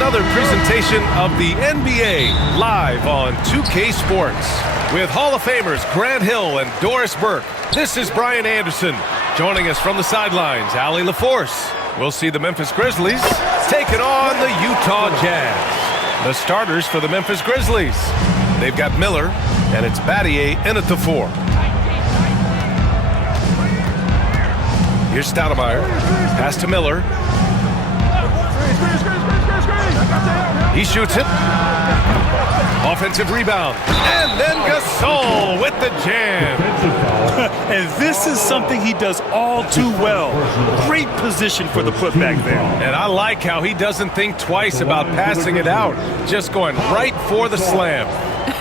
another presentation of the NBA live on 2K Sports. With Hall of Famers Grant Hill and Doris Burke, this is Brian Anderson. Joining us from the sidelines, Allie LaForce. We'll see the Memphis Grizzlies taking on the Utah Jazz. The starters for the Memphis Grizzlies. They've got Miller, and it's Battier in at the 4. Here's Stoudemire. Pass to Miller. He shoots it. Offensive rebound. And then Gasol with the jam. And this is something he does all too well. Great position for the putback there. And I like how he doesn't think twice about passing it out. Just going right for the slam.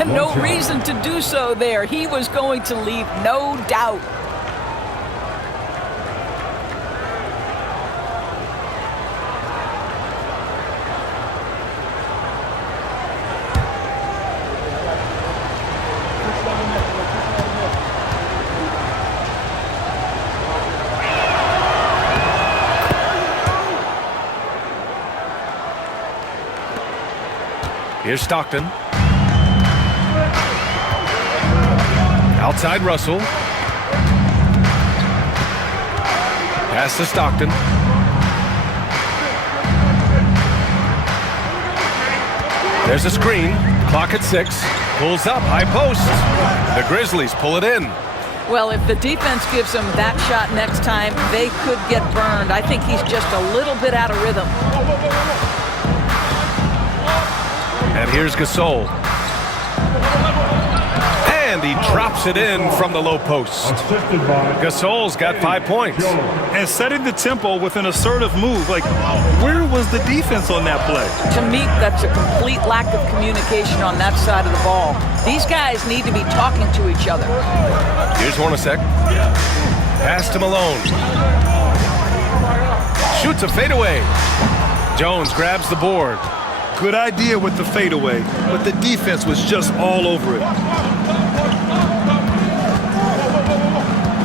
No reason to do so there. He was going to leave no doubt. Here's Stockton. Outside Russell. Pass to Stockton. There's a screen. Clock at 6. Pulls up. High post. The Grizzlies pull it in. Well, if the defense gives him that shot next time, they could get burned. I think he's just a little bit out of rhythm. And here's Gasol. And he drops it in from the low post. Gasol's got 5 points. And setting the tempo with an assertive move. Like, where was the defense on that play? To me, that's a complete lack of communication on that side of the ball. These guys need to be talking to each other. Here's Hornacek. Pass to Malone. Shoots a fadeaway. Jones grabs the board. Good idea with the fadeaway, but the defense was just all over it.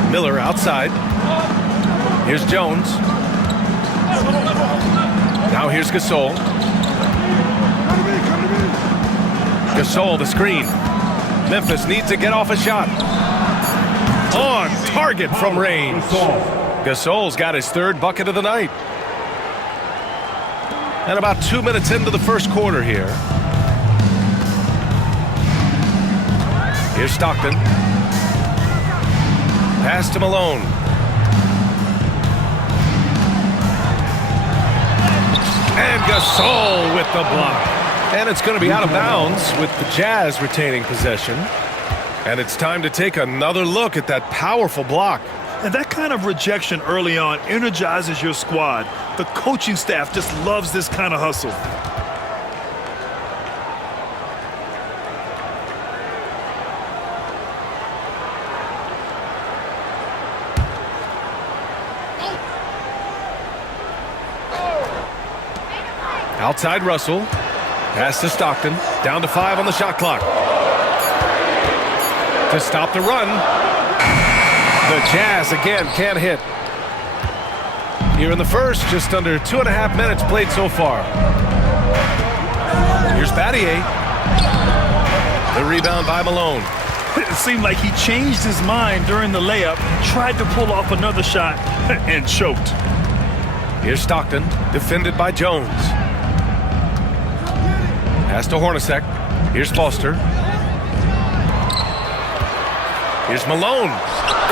Miller outside. Here's Jones. Now here's Gasol. Gasol, the screen. Memphis needs to get off a shot. On target from range. Gasol's got his 3rd bucket of the night. And about 2 minutes into the first quarter here. Here's Stockton. Pass to Malone. And Gasol with the block. And it's going to be out of bounds with the Jazz retaining possession. And it's time to take another look at that powerful block. And that kind of rejection early on energizes your squad. The coaching staff just loves this kind of hustle. Outside Russell. Pass to Stockton. Down to 5 on the shot clock. To stop the run. The Jazz again can't hit. Here in the first, just under 2.5 minutes played so far. Here's Battier. The rebound by Malone. It seemed like he changed his mind during the layup, tried to pull off another shot, and choked. Here's Stockton, defended by Jones. Pass to Hornacek. Here's Foster. Here's Malone.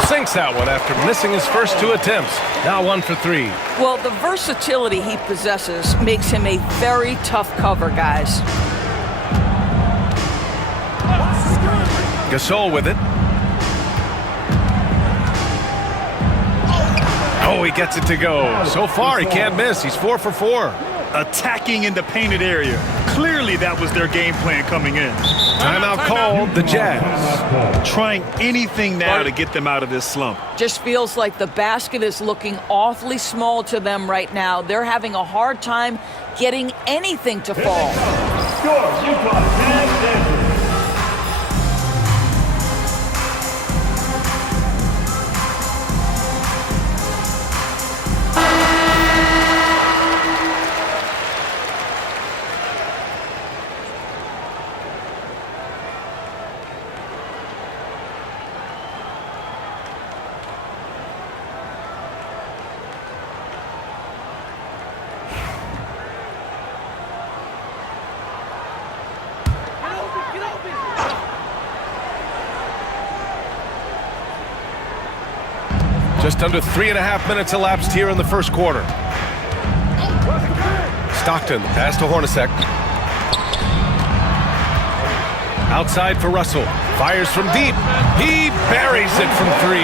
Sinks that one after missing his first 2 attempts. Now 1 for 3. Well, the versatility he possesses makes him a very tough cover, guys. Gasol with it. Oh, he gets it to go. So far, he can't miss. He's 4 for 4. Attacking in the painted area. Clearly, that was their game plan coming in. Timeout called, the Jazz. Trying anything now to get them out of this slump. Just feels like the basket is looking awfully small to them right now. They're having a hard time getting anything to fall. Just under 3.5 minutes elapsed here in the first quarter. Stockton, pass to Hornacek. Outside for Russell. Fires from deep. He buries it from 3.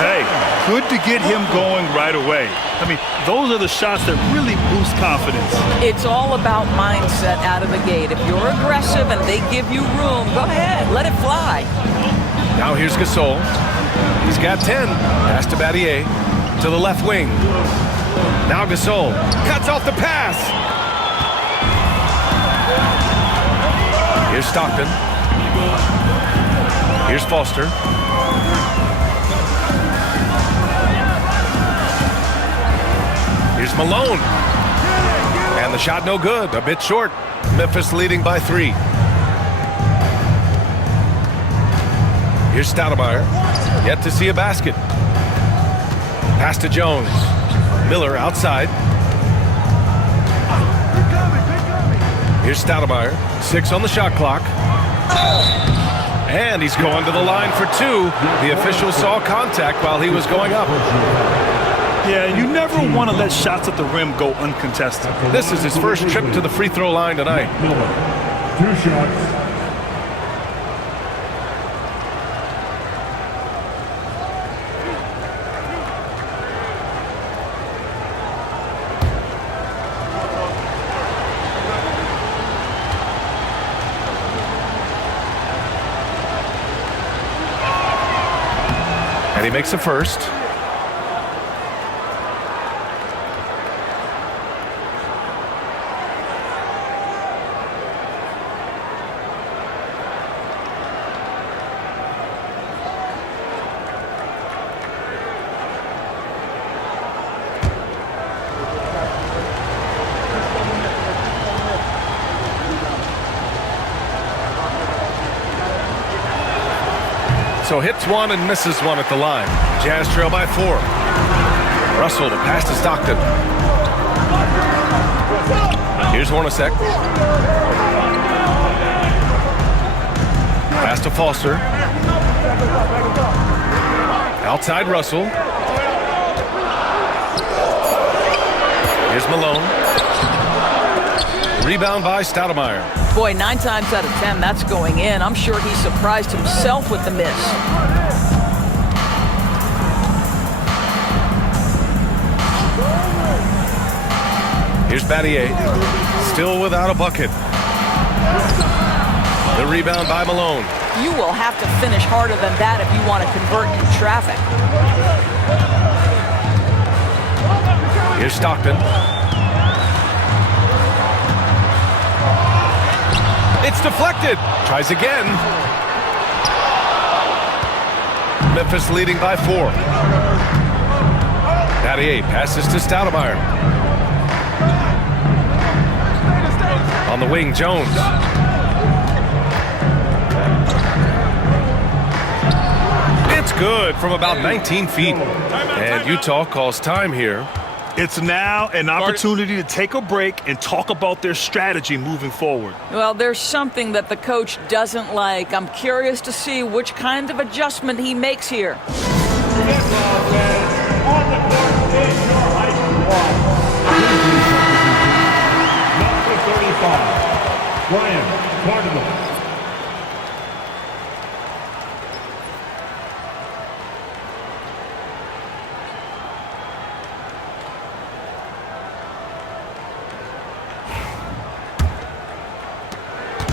Hey, good to get him going right away. I mean, those are the shots that really boost confidence. It's all about mindset out of the gate. If you're aggressive and they give you room, go ahead, let it fly. Now here's Gasol. He's got 10. Pass to Battier. To the left wing. Now Gasol cuts off the pass. Here's Stockton. Here's Foster. Here's Malone. And the shot no good. A bit short. Memphis leading by 3. Here's Stoudemire. Yet to see a basket. Pass to Jones. Miller outside. Here's Stoudemire. 6 on the shot clock. And he's going to the line for 2. The official saw contact while he was going up. Yeah, you never want to let shots at the rim go uncontested. This is his first trip to the free throw line tonight. Miller, 2 shots. And he makes the first. So hits 1 and misses 1 at the line. Jazz trail by 4. Russell to pass to Stockton. Here's Hornacek. Pass to Foster. Outside Russell. Here's Malone. Rebound by Stoudemire. Boy, 9 times out of 10, that's going in. I'm sure he surprised himself with the miss. Here's Battier. Still without a bucket. The rebound by Malone. You will have to finish harder than that if you want to convert in traffic. Here's Stockton. It's deflected. Tries again. Memphis leading by 4. Battier passes to Stoudemire. On the wing, Jones. It's good from about 19 feet. And Utah calls time here. It's now an opportunity to take a break and talk about their strategy moving forward. Well, there's something that the coach doesn't like. I'm curious to see which kind of adjustment he makes here. On the court is your high school number 35, Brian Cardinal.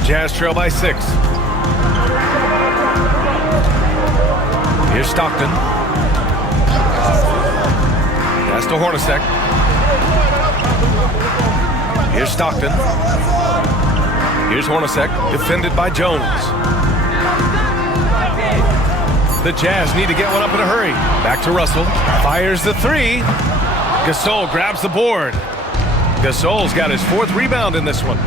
Jazz trail by 6. Here's Stockton. Pass to Hornacek. Here's Stockton. Here's Hornacek, defended by Jones. The Jazz need to get one up in a hurry. Back to Russell. Fires the 3. Gasol grabs the board. Gasol's got his 4th rebound in this one.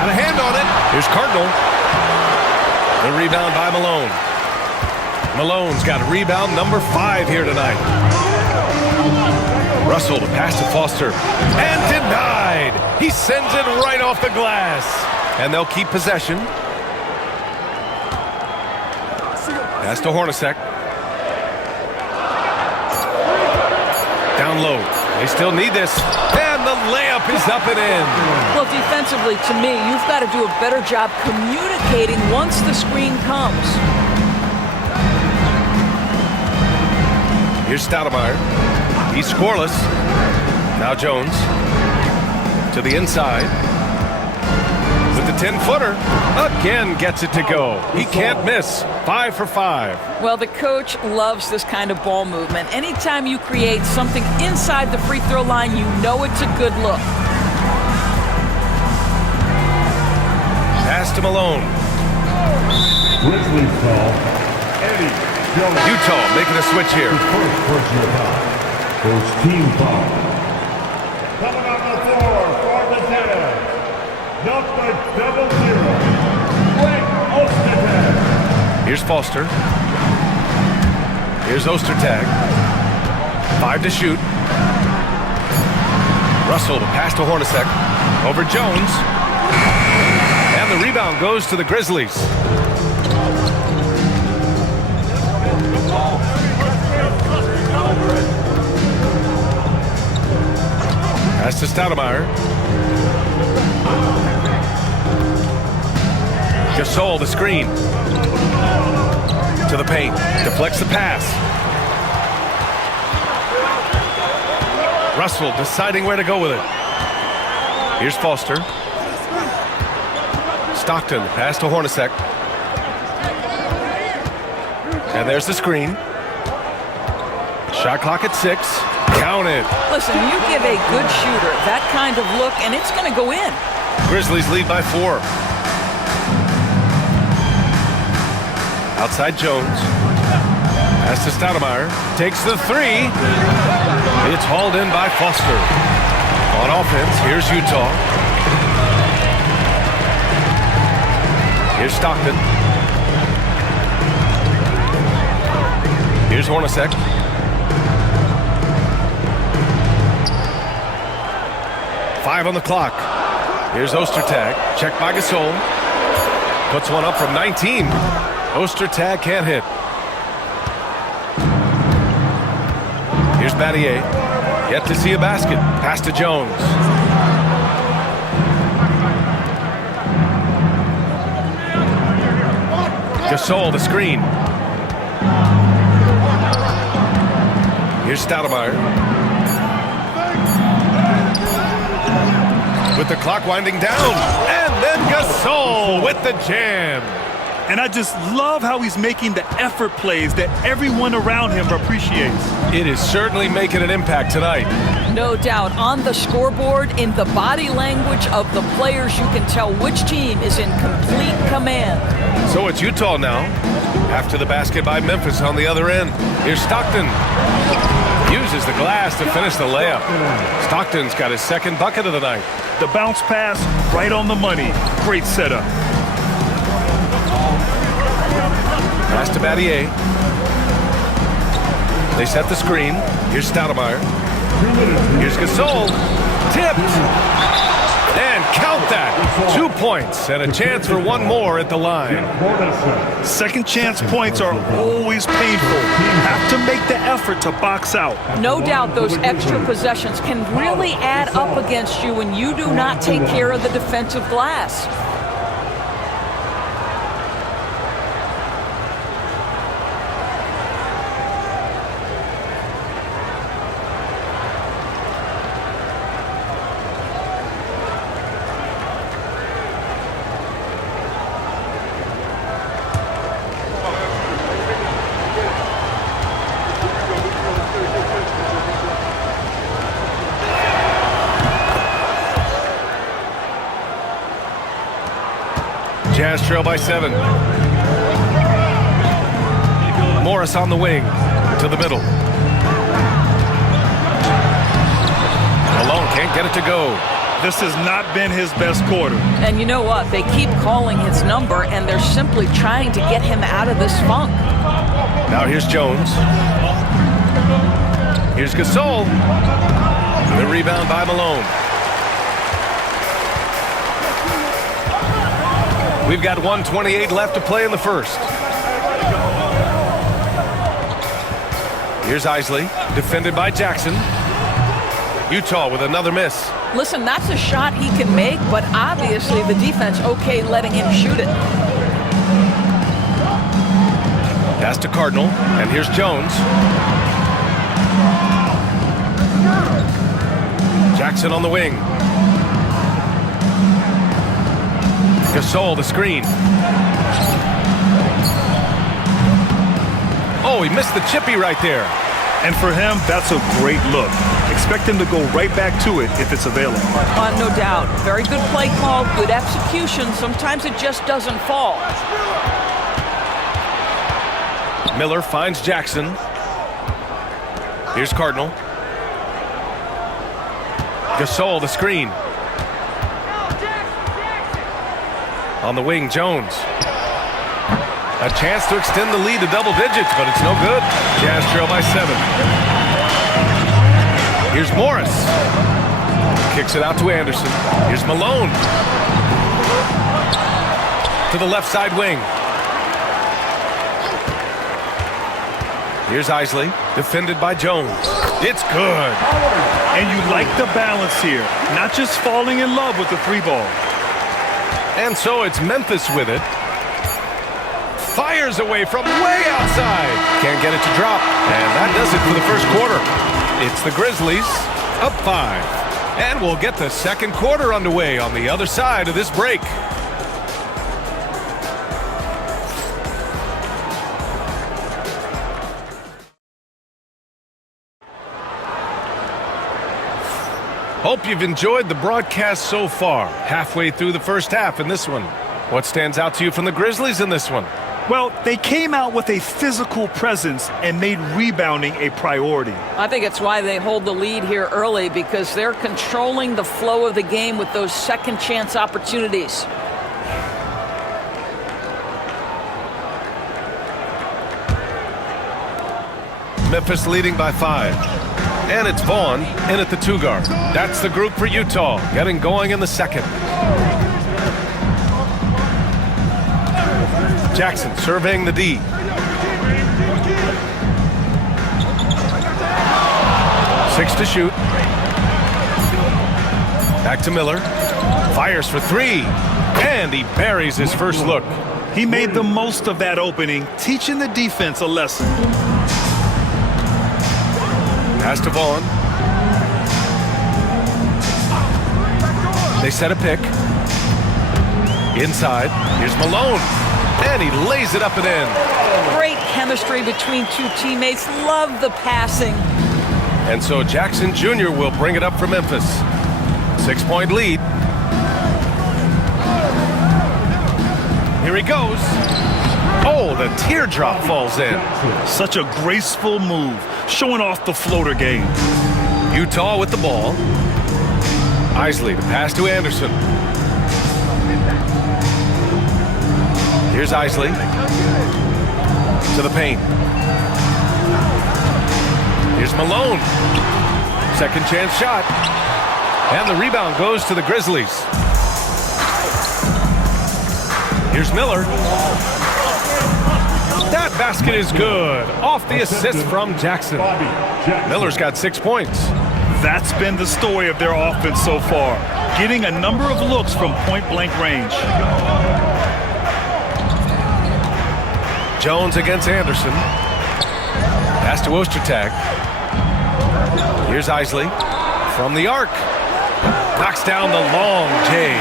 Got a hand on it. Here's Cardinal. The rebound by Malone. Malone's got rebound number 5 here tonight. Russell to pass to Foster. And denied. He sends it right off the glass. And they'll keep possession. Pass to Hornacek. Down low. They still need this. And the layup is up and in. Well, defensively, to me, you've got to do a better job communicating once the screen comes. Here's Stoudemire. He's scoreless. Now Jones to the inside. With the 10-footer. Again gets it to go. He can't miss. 5 for 5. Well, the coach loves this kind of ball movement. Anytime you create something inside the free throw line, you know it's a good look. Pass to Malone. Grizzlies call. Eddie Jones. Utah making a switch here. First personal foul. First team foul. Coming on the floor for the Jazz. Number 00. Greg Ostertag. Here's Foster. Here's Ostertag. 5 to shoot. Russell to pass to Hornacek. Over Jones. And the rebound goes to the Grizzlies. Pass to Stoudemire. Gasol the screen. To the paint. Deflects the pass. Russell deciding where to go with it. Here's Foster. Stockton, pass to Hornacek. And there's the screen. Shot clock at 6. Counted. Listen, you give a good shooter that kind of look, and it's going to go in. Grizzlies lead by 4. Outside Jones. Pass to Stoudemire. Takes the 3. It's hauled in by Foster. On offense, here's Utah. Here's Stockton. Here's Hornacek. Five on the clock. Here's Ostertag. Checked by Gasol. Puts one up from 19. Ostertag can't hit. Here's Battier. Yet to see a basket. Pass to Jones. Gasol, the screen. Here's Stoudemire. With the clock winding down. And then Gasol with the jam. And I just love how he's making the effort plays that everyone around him appreciates. It is certainly making an impact tonight. No doubt. On the scoreboard, in the body language of the players, you can tell which team is in complete command. So it's Utah now. After the basket by Memphis on the other end. Here's Stockton. Uses the glass to finish the layup. Stockton's got his second bucket of the night. The bounce pass right on the money. Great setup. Pass to Battier. They set the screen. Here's Stoudemire. Here's Gasol. Tipped. And count that. 2 points and a chance for one more at the line. Second chance points are always painful. Have to make the effort to box out. No doubt those extra possessions can really add up against you when you do not take care of the defensive glass. Jazz trail by 7. Morris on the wing to the middle. Malone can't get it to go. This has not been his best quarter. And you know what? They keep calling his number, and they're simply trying to get him out of this funk. Now here's Jones. Here's Gasol. The rebound by Malone. We've got 1:28 left to play in the first. Here's Isley, defended by Jackson. Utah with another miss. Listen, that's a shot he can make, but obviously the defense okay letting him shoot it. Pass to Cardinal, and here's Jones. Jackson on the wing. Gasol, the screen. Oh, he missed the chippy right there. And for him, that's a great look. Expect him to go right back to it if it's available. No doubt. Very good play call, good execution. Sometimes it just doesn't fall. Miller finds Jackson. Here's Cardinal. Gasol, the screen. On the wing, Jones. A chance to extend the lead to double digits, but it's no good. Jazz trail by 7. Here's Morris. Kicks it out to Anderson. Here's Malone. To the left side wing. Here's Isley, defended by Jones. It's good. And you like the balance here, not just falling in love with the 3-ball. And so it's Memphis with it. Fires away from way outside. Can't get it to drop. And that does it for the first quarter. It's the Grizzlies up 5. And we'll get the second quarter underway on the other side of this break. Hope you've enjoyed the broadcast so far. Halfway through the first half in this one. What stands out to you from the Grizzlies in this one? Well, they came out with a physical presence and made rebounding a priority. I think it's why they hold the lead here early, because they're controlling the flow of the game with those second chance opportunities. Memphis leading by 5. And it's Vaughn in at the 2 guard. That's the group for Utah, getting going in the second. Jackson surveying the D. Six to shoot. Back to Miller. Fires for 3. And he buries his first look. He made the most of that opening, teaching the defense a lesson. Pass to Vaughn. They set a pick. Inside. Here's Malone. And he lays it up and in. Great chemistry between two teammates. Love the passing. And so Jackson Jr. will bring it up for Memphis. 6-point lead. Here he goes. Oh, the teardrop falls in. Such a graceful move, showing off the floater game. Utah with the ball. Isley to pass to Anderson. Here's Isley. To the paint. Here's Malone. Second chance shot. And the rebound goes to the Grizzlies. Here's Miller. That basket is good. Off the assist from Jackson. Miller's got 6 points. That's been the story of their offense so far, getting a number of looks from point-blank range. Jones against Anderson. Pass to Ostertag. Here's Isley from the arc. Knocks down the long J.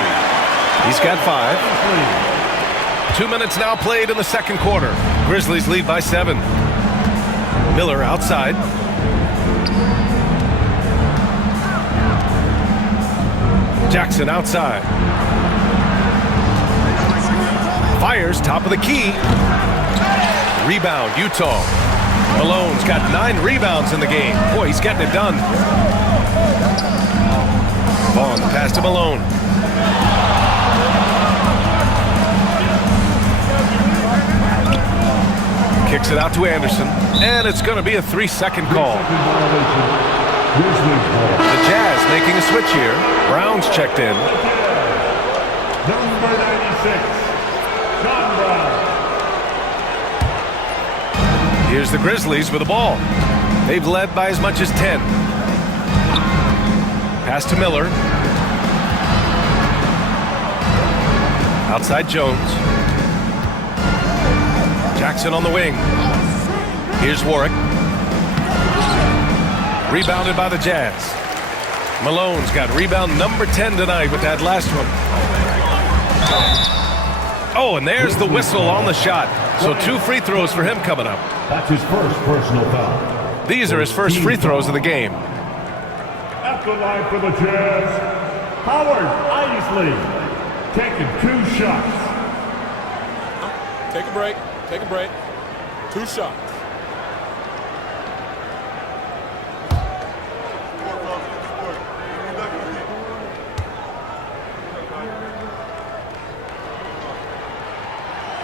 He's got 5. 2 minutes now played in the second quarter. Grizzlies lead by 7. Miller outside. Jackson outside. Fires top of the key. Rebound, Utah. Malone's got 9 rebounds in the game. Boy, he's getting it done. Vaughn, pass to Malone. Kicks it out to Anderson. And it's going to be a 3-second call. The Jazz making a switch here. Brown's checked in. Number 96, John Brown. Here's the Grizzlies with the ball. They've led by as much as 10. Pass to Miller. Outside Jones. Jackson on the wing. Here's Warwick. Rebounded by the Jazz. Malone's got rebound number 10 tonight with that last one. Oh, and there's the whistle on the shot. So 2 free throws for him coming up. That's his first personal foul. These are his first free throws of the game. At the line for the Jazz, Howard Isley, taking 2 shots. Take a break. Take a break. 2 shots.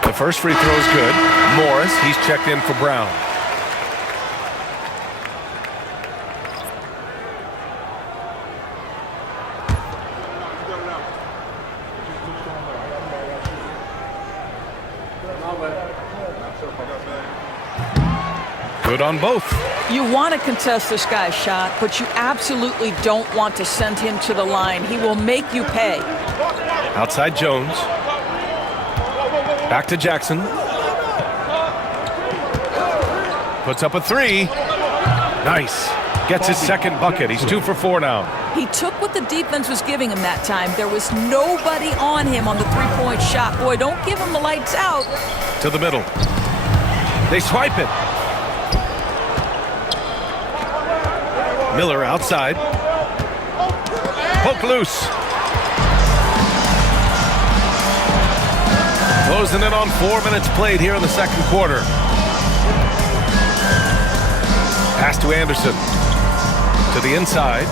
The first free throw is good. Morris, he's checked in for Brown. Good on both. You want to contest this guy's shot, but you absolutely don't want to send him to the line. He will make you pay. Outside Jones. Back to Jackson. Puts up a 3. Nice. Gets his second bucket. He's 2 for 4 now. He took what the defense was giving him that time. There was nobody on him on the three-point shot. Boy, don't give him the lights out. To the middle. They swipe it. Miller outside. Poke loose. Closing in on 4 minutes played here in the second quarter. Pass to Anderson. To the inside.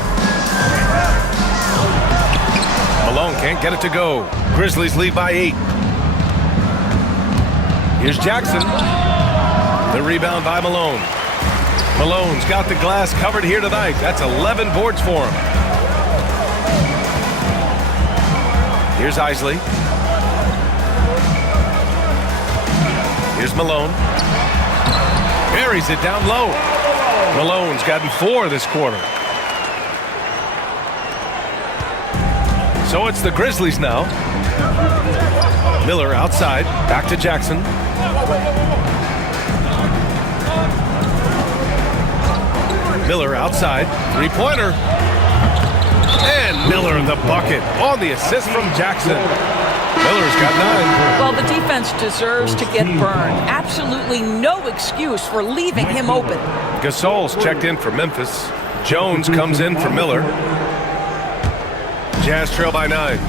Malone can't get it to go. Grizzlies lead by 8. Here's Jackson. The rebound by Malone. Malone's got the glass covered here tonight. That's 11 boards for him. Here's Isley. Here's Malone. Buries it down low. Malone's gotten 4 this quarter. So it's the Grizzlies now. Miller outside. Back to Jackson. Miller outside. Three-pointer. And Miller the bucket on the assist from Jackson. Miller's got 9. Well, the defense deserves to get burned. Absolutely no excuse for leaving him open. Gasol's checked in for Memphis. Jones comes in for Miller. Jazz trail by 9.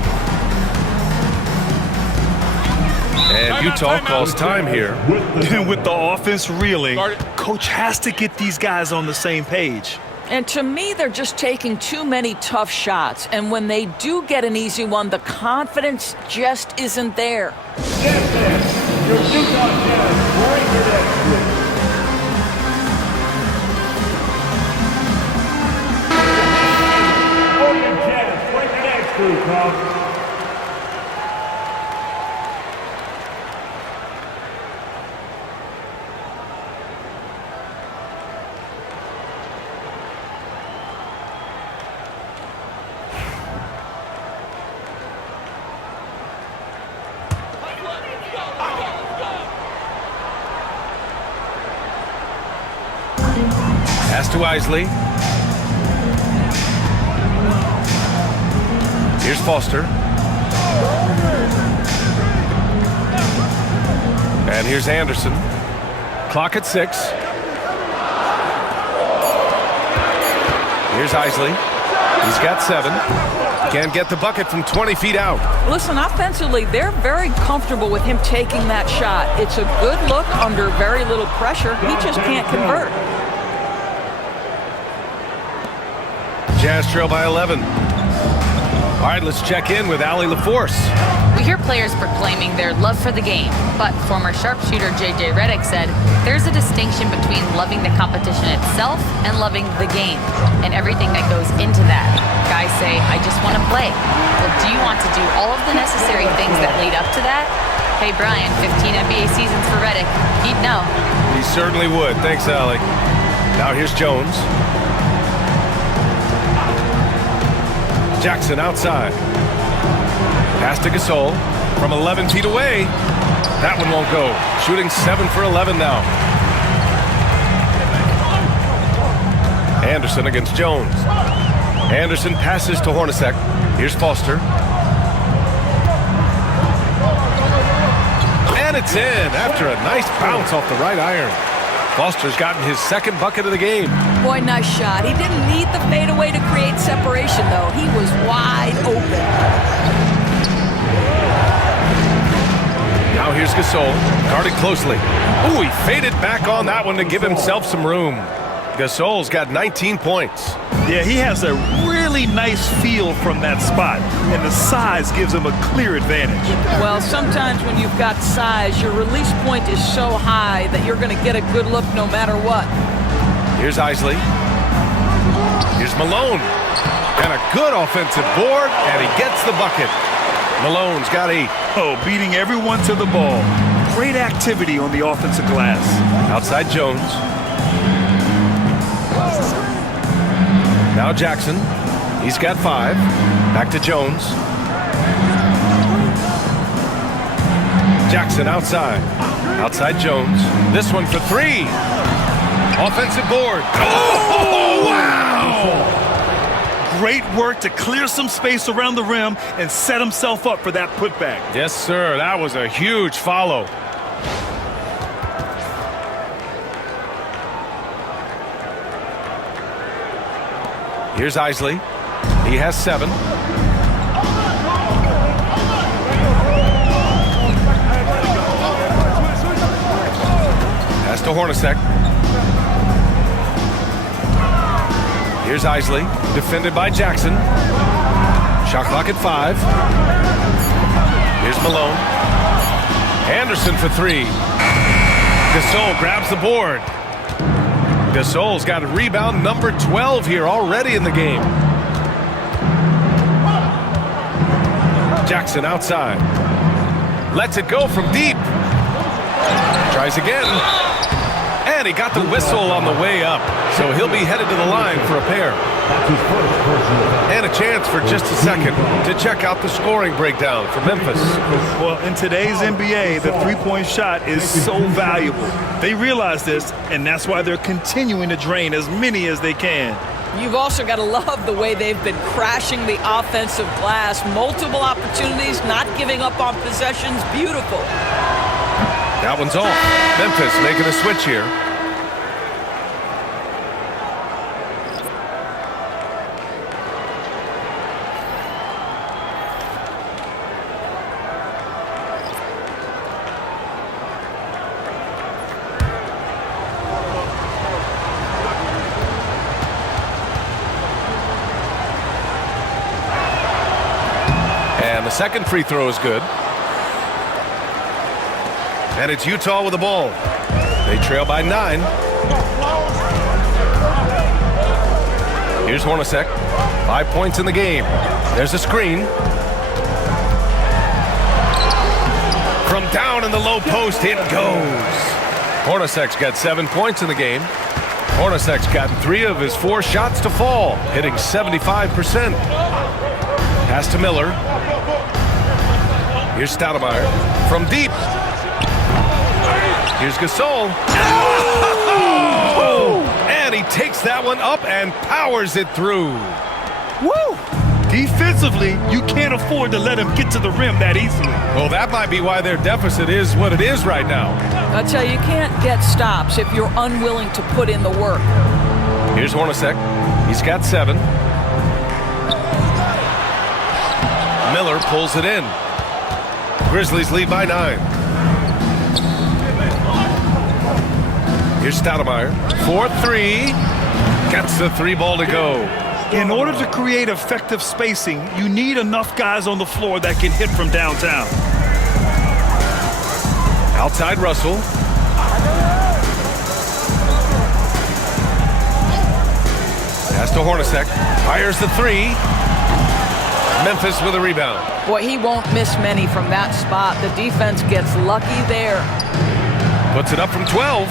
And Utah calls time here. With the offense reeling, coach has to get these guys on the same page. And to me, they're just taking too many tough shots. And when they do get an easy one, the confidence just isn't there. Your Utah Jazz break the next group. Oregon Jazz break the next group, Coach. Pass to Isley. Here's Foster. And here's Anderson. Clock at 6. Here's Isley. He's got 7. Can't get the bucket from 20 feet out. Listen, offensively, they're very comfortable with him taking that shot. It's a good look under very little pressure. He just can't convert. Jazz trail by 11. All right, let's check in with Allie LaForce. We hear players proclaiming their love for the game, but former sharpshooter J.J. Redick said there's a distinction between loving the competition itself and loving the game and everything that goes into that. Guys say, I just want to play. Well, do you want to do all of the necessary things that lead up to that? Hey, Brian, 15 NBA seasons for Redick. He'd know. He certainly would. Thanks, Allie. Now here's Jones. Jackson outside. Pass to Gasol from 11 feet away. That one won't go. Shooting 7 for 11 now. Anderson against Jones. Anderson passes to Hornacek. Here's Foster. And it's in after a nice bounce off the right iron. Foster's gotten his second bucket of the game. Boy, nice shot. He didn't need the fadeaway to create separation, though. He was wide open. Now here's Gasol, guarded closely. Ooh, he faded back on that one to give himself some room. Gasol's got 19 points. Yeah, he has a really nice feel from that spot, and the size gives him a clear advantage. Well, sometimes when you've got size, your release point is so high that you're going to get a good look no matter what. Here's Isley. Here's Malone. And a good offensive board, and he gets the bucket. Malone's got 8. Oh, beating everyone to the ball. Great activity on the offensive glass. Outside Jones. Now Jackson. He's got 5. Back to Jones. Jackson outside. Outside Jones. This one for 3. Offensive board. Oh, wow! Great work to clear some space around the rim and set himself up for that putback. Yes, sir. That was a huge follow. Here's Isley. He has 7. Pass to Hornacek. Here's Isley, defended by Jackson. Shot clock at 5. Here's Malone. Anderson for 3. Gasol grabs the board. Gasol's got a rebound number 12 here already in the game. Jackson outside. Lets it go from deep. Tries again. And he got the whistle on the way up. So he'll be headed to the line for a pair. And a chance for just a second to check out the scoring breakdown for Memphis. Well, in today's NBA, the three-point shot is so valuable. They realize this, and that's why they're continuing to drain as many as they can. You've also got to love the way they've been crashing the offensive glass. Multiple opportunities, not giving up on possessions. Beautiful. That one's off. Memphis making a switch here. And the second free throw is good. And it's Utah with the ball. They trail by 9. Here's Hornacek. 5 points in the game. There's a screen. From down in the low post, it goes. Hornacek's got 7 points in the game. Hornacek's gotten 3 of his 4 shots to fall, hitting 75%. Pass to Miller. Here's Stoudemire from deep. Here's Gasol. Oh! And he takes that one up and powers it through. Woo! Defensively, you can't afford to let him get to the rim that easily. Well, that might be why their deficit is what it is right now. I'll tell you, you can't get stops if you're unwilling to put in the work. Here's Hornacek. He's got 7. Miller pulls it in. Grizzlies lead by 9. Here's Stoudemire. 4-3. Gets the 3 ball to go. In order to create effective spacing, you need enough guys on the floor that can hit from downtown. Outside Russell. Pass to Hornacek. Fires the 3. Memphis with a rebound. Boy, he won't miss many from that spot. The defense gets lucky there. Puts it up from 12.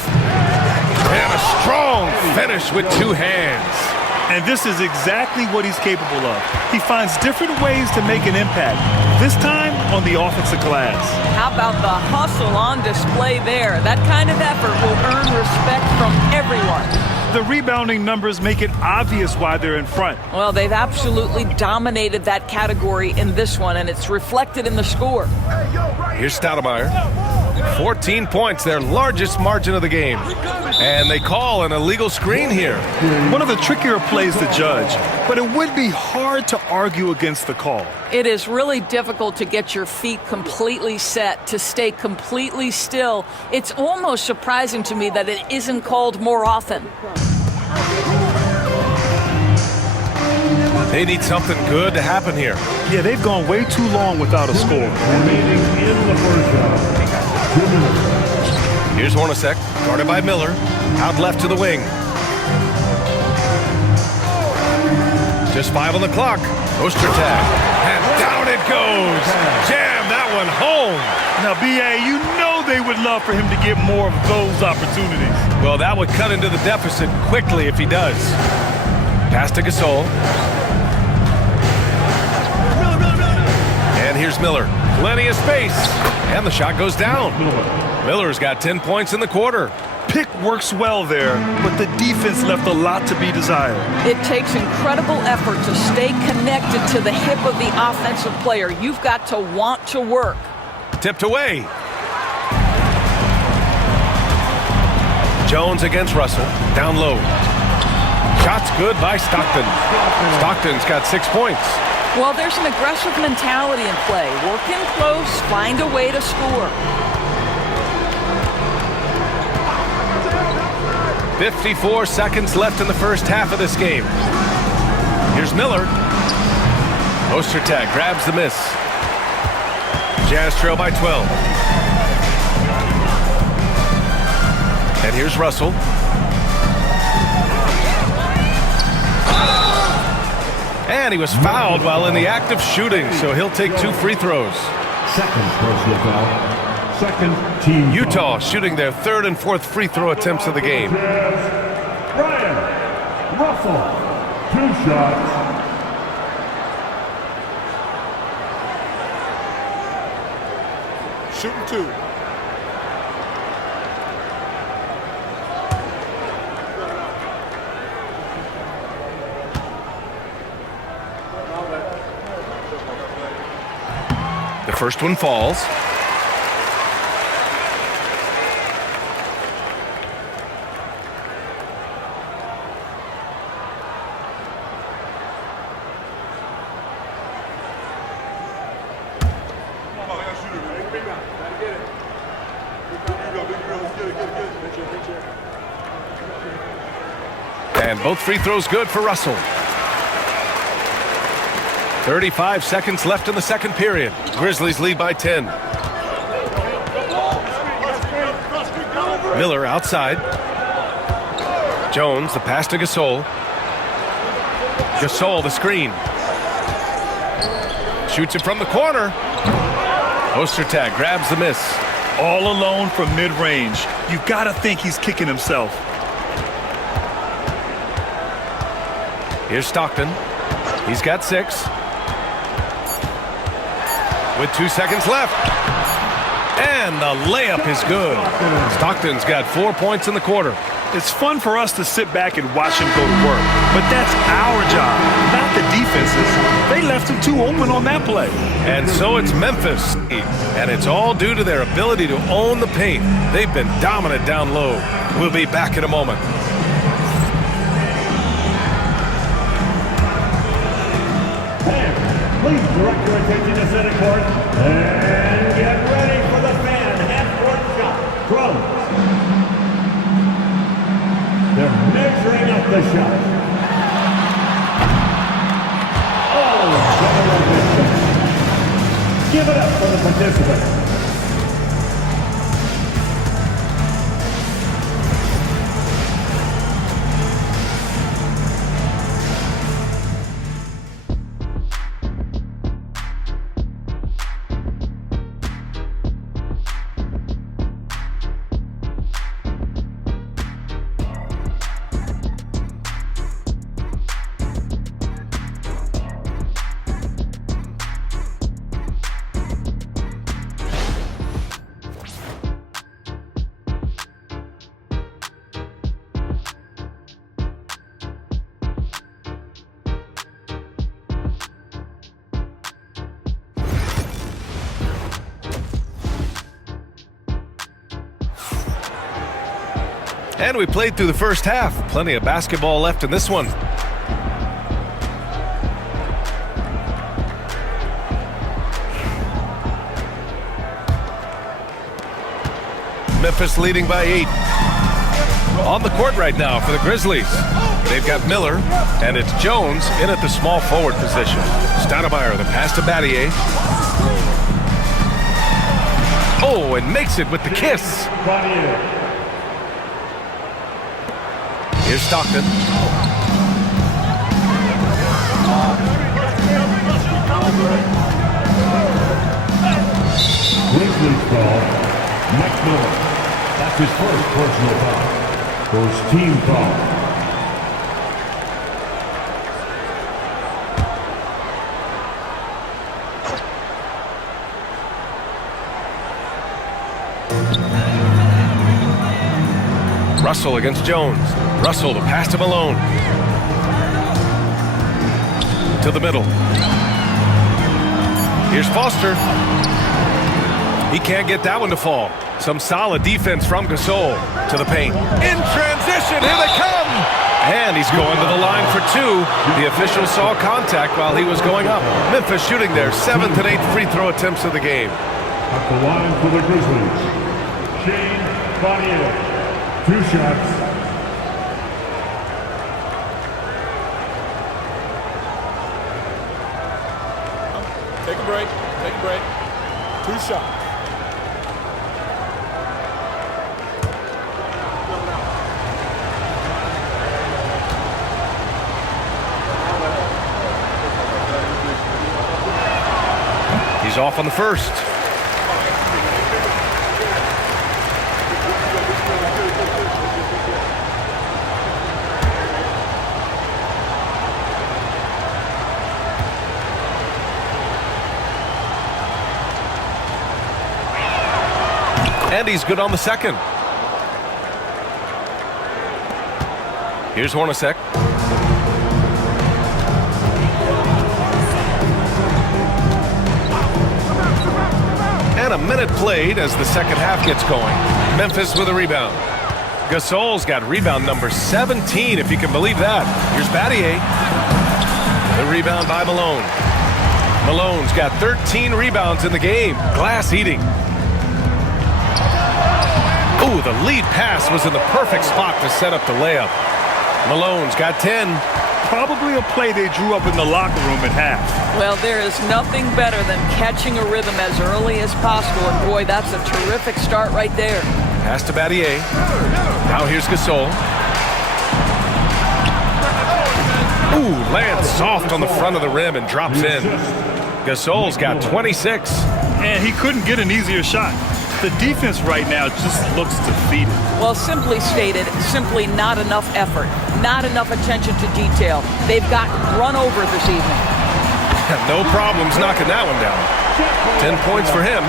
And a strong finish with two hands. And this is exactly what he's capable of. He finds different ways to make an impact, this time on the offensive glass. How about the hustle on display there? That kind of effort will earn respect from everyone. The rebounding numbers make it obvious why they're in front. Well, they've absolutely dominated that category in this one, and it's reflected in the score. Here's Stoudemire. 14 points, their largest margin of the game. And they call an illegal screen here. One of the trickier plays to judge, but it would be hard to argue against the call. It is really difficult to get your feet completely set, to stay completely still. It's almost surprising to me that it isn't called more often. They need something good to happen here. Yeah, they've gone way too long without a score. Remaining in the first half. 2 minutes. Here's Hornacek, guarded by Miller. Out left to the wing. Just 5 on the clock. Ostertag. And down it goes. Jam that one home. Now, B.A., you know they would love for him to get more of those opportunities. Well, that would cut into the deficit quickly if he does. Pass to Gasol. And here's Miller. Plenty of space. And the shot goes down. Miller's got 10 points in the quarter. Pick works well there, but the defense left a lot to be desired. It takes incredible effort to stay connected to the hip of the offensive player. You've got to want to work. Tipped away. Jones against Russell. Down low. Shot's good by Stockton. Stockton's got 6 points. Well, there's an aggressive mentality in play. Work in close, find a way to score. 54 seconds left in the first half of this game. Here's Miller. Ostertag grabs the miss. Jazz trail by 12. And here's Russell. And he was fouled while in the act of shooting, so he'll take 2 free throws. Second personal foul. Second team foul. Utah shooting their 3rd and 4th free throw attempts of the game. Brian Russell, 2 shots. Shooting 2. The first one falls. And both free throws good for Russell. 35 seconds left in the second period. Grizzlies lead by 10. Miller outside. Jones, the pass to Gasol. Gasol, the screen. Shoots it from the corner. Ostertag grabs the miss. All alone from mid-range. You've got to think he's kicking himself. Here's Stockton. He's got 6. With 2 seconds left. And the layup is good. Stockton's got 4 points in the quarter. It's fun for us to sit back and watch him go to work. But that's our job, not the defense's. They left him too open on that play. And so it's Memphis. And it's all due to their ability to own the paint. They've been dominant down low. We'll be back in a moment. Please direct your attention to center court and get ready for the fan half-court shot. From they're measuring up the shot. Oh, give it up for the participants. And we played through the first half. Plenty of basketball left in this one. Memphis leading by 8. On the court right now for the Grizzlies. They've got Miller, and it's Jones in at the small forward position. Stoudemire, the pass to Battier. Oh, and makes it with the kiss. Here's Stockton. Grizzlies ball. Mike Miller. That's his first personal foul. First team foul. Russell against Jones. Russell to pass to Malone. To the middle. Here's Foster. He can't get that one to fall. Some solid defense from Gasol. To the paint. In transition, here they come! And he's going to the line for 2. The official saw contact while he was going up. Memphis shooting their 7th and 8th free throw attempts of the game. At the line for the Grizzlies, Shane Battier. 2 shots. Take a break. Take a break. 2 shots. He's off on the first. And he's good on the second. Here's Hornacek. And a minute played as the second half gets going. Memphis with a rebound. Gasol's got rebound number 17, if you can believe that. Here's Battier. The rebound by Malone. Malone's got 13 rebounds in the game. Glass eating. Ooh, the lead pass was in the perfect spot to set up the layup. Malone's got 10. Probably a play they drew up in the locker room at half. Well, there is nothing better than catching a rhythm as early as possible. And boy, that's a terrific start right there. Pass to Battier. Now here's Gasol. Ooh, lands soft on the front of the rim and drops in. Gasol's got 26. And he couldn't get an easier shot. The defense right now just looks defeated. Well, simply stated, simply not enough effort, not enough attention to detail. They've gotten run over this evening. No problems knocking that one down. 10 points for him.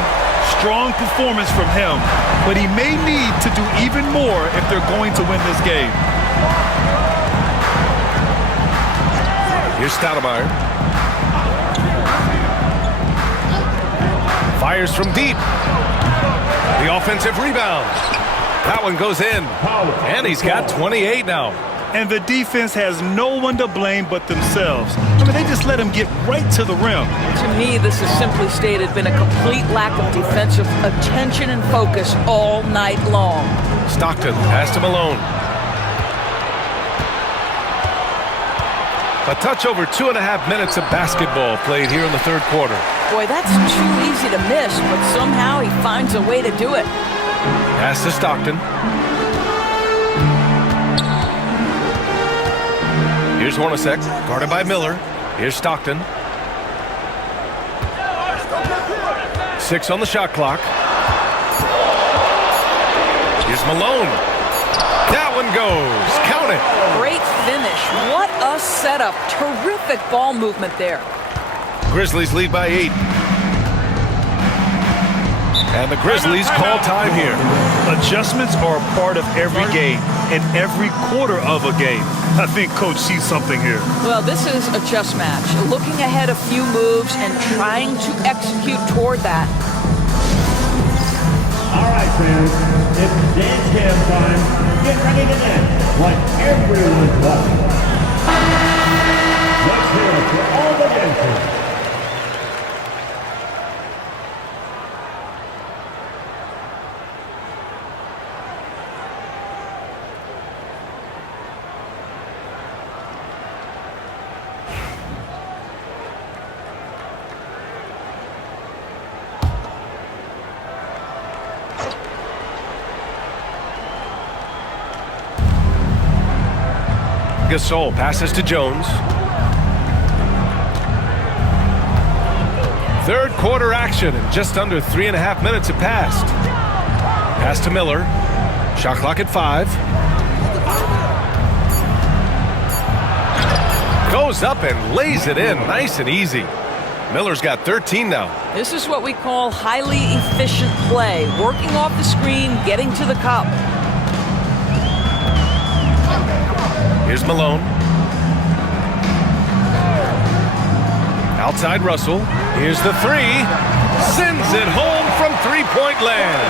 Strong performance from him, but he may need to do even more if they're going to win this game. Here's Stoudemire. Fires from deep. The offensive rebound. That one goes in. And he's got 28 now. And the defense has no one to blame but themselves. I mean, they just let him get right to the rim. To me, this has simply stated been a complete lack of defensive attention and focus all night long. Stockton, pass to Malone. A touch over 2.5 minutes of basketball played here in the third quarter. Boy, that's too easy to miss, but somehow he finds a way to do it. Pass to Stockton. Here's Hornacek, guarded by Miller. Here's Stockton. 6 on the shot clock. Here's Malone. That one goes. Count it. Great finish. What a setup. Terrific ball movement there. Grizzlies lead by 8. And the Grizzlies call time here. Adjustments are a part of every game and every quarter of a game. I think Coach sees something here. Well, this is a chess match. Looking ahead a few moves and trying to execute toward that. All right, fans, it's dance cam time. Get ready to dance like everyone's watching. Let's hear it for all the dancers. Gasol passes to Jones. Third quarter action, and just under 3.5 minutes have passed. Pass to Miller. Shot clock at 5. Goes up and lays it in, nice and easy. Miller's got 13 now. This is what we call highly efficient play. Working off the screen, getting to the cup. Here's Malone. Outside Russell. Here's the 3. Sends it home from three-point land.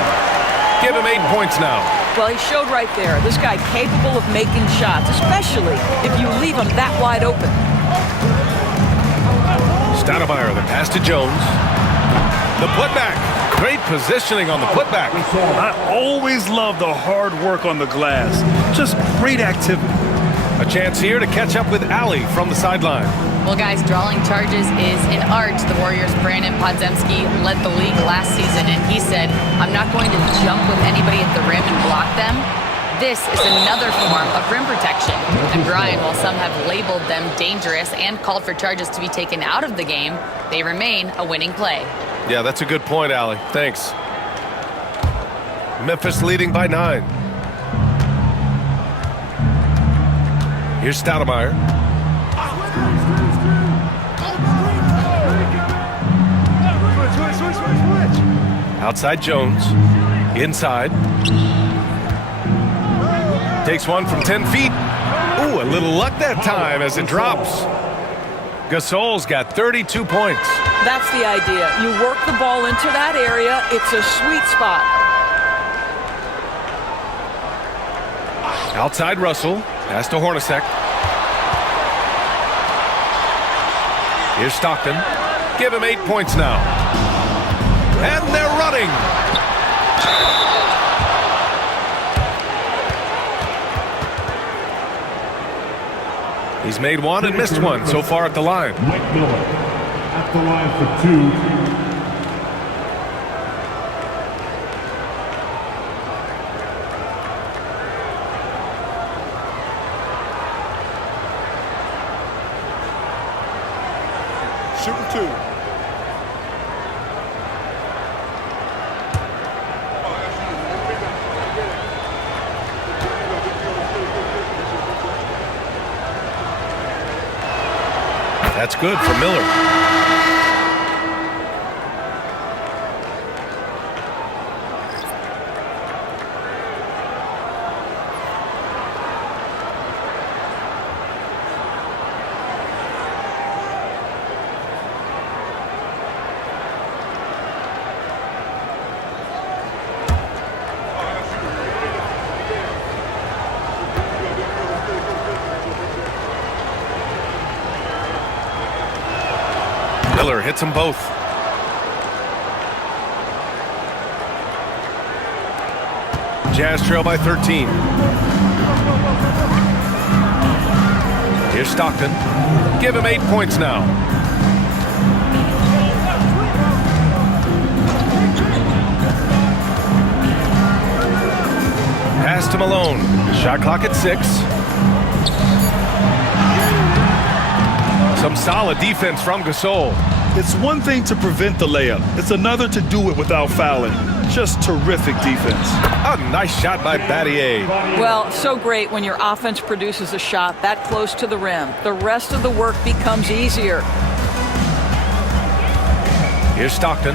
Give him 8 points now. Well, he showed right there. This guy capable of making shots, especially if you leave him that wide open. Stoudemire, the pass to Jones. The putback. Great positioning on the putback. I always love the hard work on the glass. Just great activity. A chance here to catch up with Allie from the sideline. Well, guys, drawing charges is an art. The Warriors' Brandon Podziemski led the league last season, and he said, I'm not going to jump with anybody at the rim and block them. This is another form of rim protection. And Brian, while some have labeled them dangerous and called for charges to be taken out of the game, they remain a winning play. Yeah, that's a good point, Allie. Thanks. Memphis leading by 9. Here's Stoudemire. Outside Jones. Inside. Takes one from 10 feet. Ooh, a little luck that time as it drops. Gasol's got 32 points. That's the idea. You work the ball into that area. It's a sweet spot. Outside Russell. Pass to Hornacek. Here's Stockton. Give him 8 points now. And they're running. He's made one and missed one so far at the line. Mike Miller at the line for 2. Shooting 2. That's good for Miller. Miller hits them both. Jazz trail by 13. Here's Stockton. Give him 8 points now. Pass to Malone. Shot clock at 6. Some solid defense from Gasol. It's one thing to prevent the layup. It's another to do it without fouling. Just terrific defense. A nice shot by Battier. Well, so great when your offense produces a shot that close to the rim. The rest of the work becomes easier. Here's Stockton.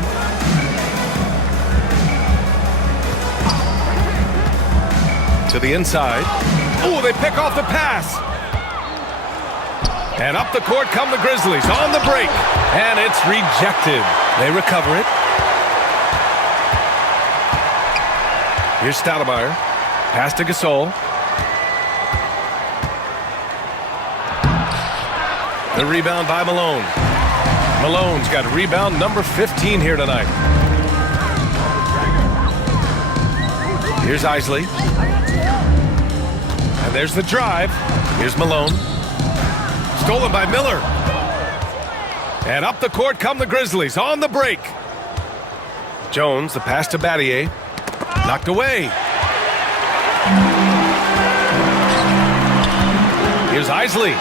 To the inside. Oh, they pick off the pass. And up the court come the Grizzlies on the break. And it's rejected. They recover it. Here's Stoudemire. Pass to Gasol. The rebound by Malone. Malone's got rebound number 15 here tonight. Here's Isley. And there's the drive. Here's Malone. Stolen by Miller. And up the court come the Grizzlies on the break. Jones, the pass to Battier. Knocked away. Here's Isley.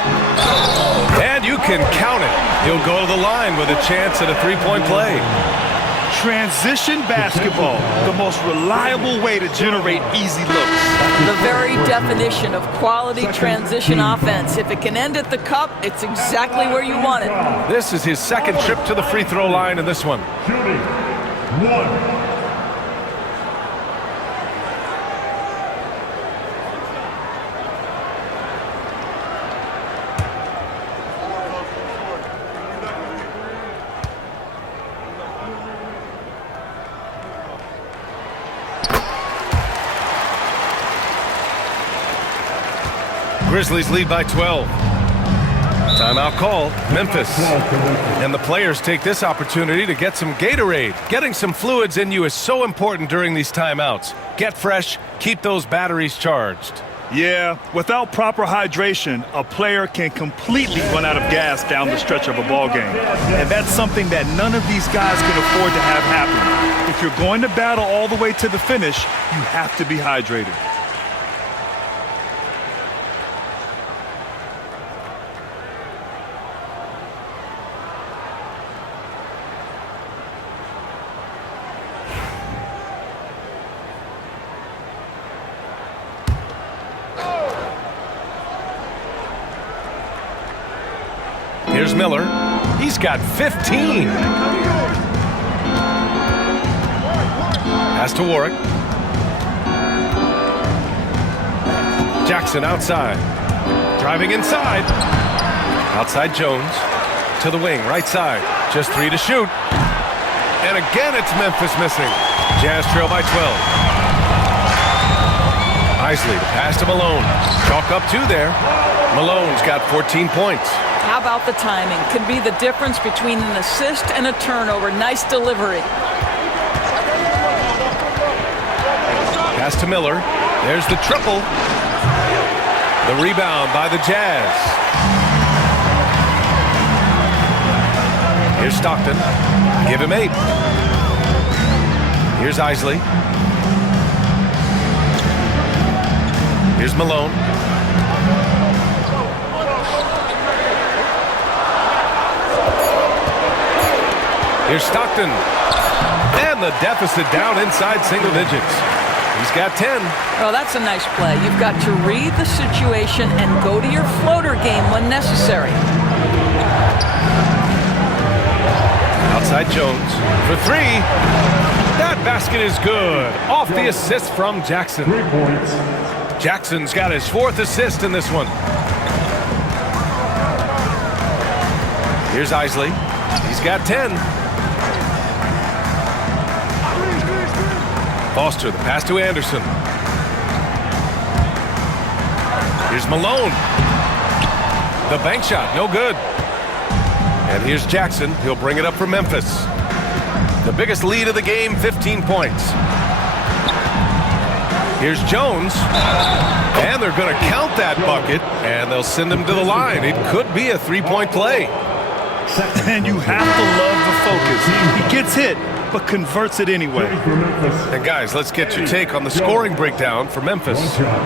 And you can count it. He'll go to the line with a chance at a three-point play. Transition basketball, the most reliable way to generate easy looks. The very definition of quality transition offense. If it can end at the cup, it's exactly where you want it. This is his second trip to the free throw line in this one. Shooting. 1. Grizzlies lead by 12. Timeout call, Memphis. And the players take this opportunity to get some Gatorade. Getting some fluids in you is so important during these timeouts. Get fresh, keep those batteries charged. Yeah, without proper hydration, a player can completely run out of gas down the stretch of a ball game. And that's something that none of these guys can afford to have happen. If you're going to battle all the way to the finish, you have to be hydrated. Here's Miller. He's got 15. Pass to Warwick. Jackson outside. Driving inside. Outside Jones. To the wing, right side. Just 3 to shoot. And again, it's Memphis missing. Jazz trail by 12. Isley, the pass to Malone. Chalk up 2 there. Malone's got 14 points. How about the timing? Could be the difference between an assist and a turnover. Nice delivery. Pass to Miller. There's the triple. The rebound by the Jazz. Here's Stockton. Give him 8. Here's Isley. Here's Malone. Here's Stockton. And the deficit down inside single digits. He's got 10. Oh, that's a nice play. You've got to read the situation and go to your floater game when necessary. Outside Jones for 3. That basket is good. Off the assist from Jackson. 3 points. Jackson's got his 4th assist in this one. Here's Isley. He's got 10. Foster, the pass to Anderson. Here's Malone. The bank shot, no good. And here's Jackson. He'll bring it up for Memphis. The biggest lead of the game, 15 points. Here's Jones. And they're going to count that bucket, and they'll send him to the line. It could be a 3-point play. And you have to love the focus. He gets hit, but converts it anyway. And guys, let's get your take on the scoring breakdown for Memphis.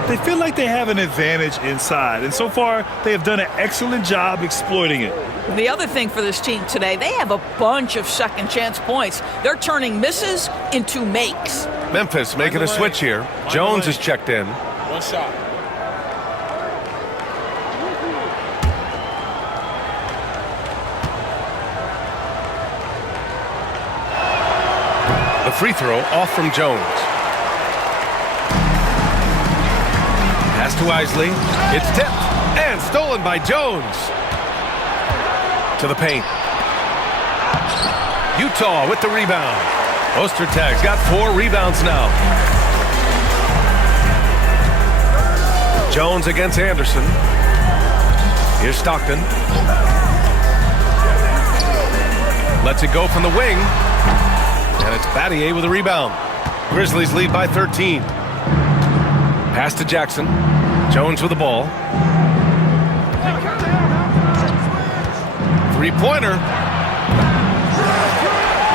They feel like they have an advantage inside, and so far they have done an excellent job exploiting it. The other thing for this team today, they have a bunch of second chance points. They're turning misses into makes. Memphis making a switch here. Jones is checked in. 1 shot. The free throw off from Jones. Pass to Isley. It's tipped and stolen by Jones. To the paint. Utah with the rebound. Ostertag's got 4 rebounds now. Jones against Anderson. Here's Stockton. Lets it go from the wing. And it's Battier with a rebound. Grizzlies lead by 13. Pass to Jackson. Jones with the ball. Three-pointer.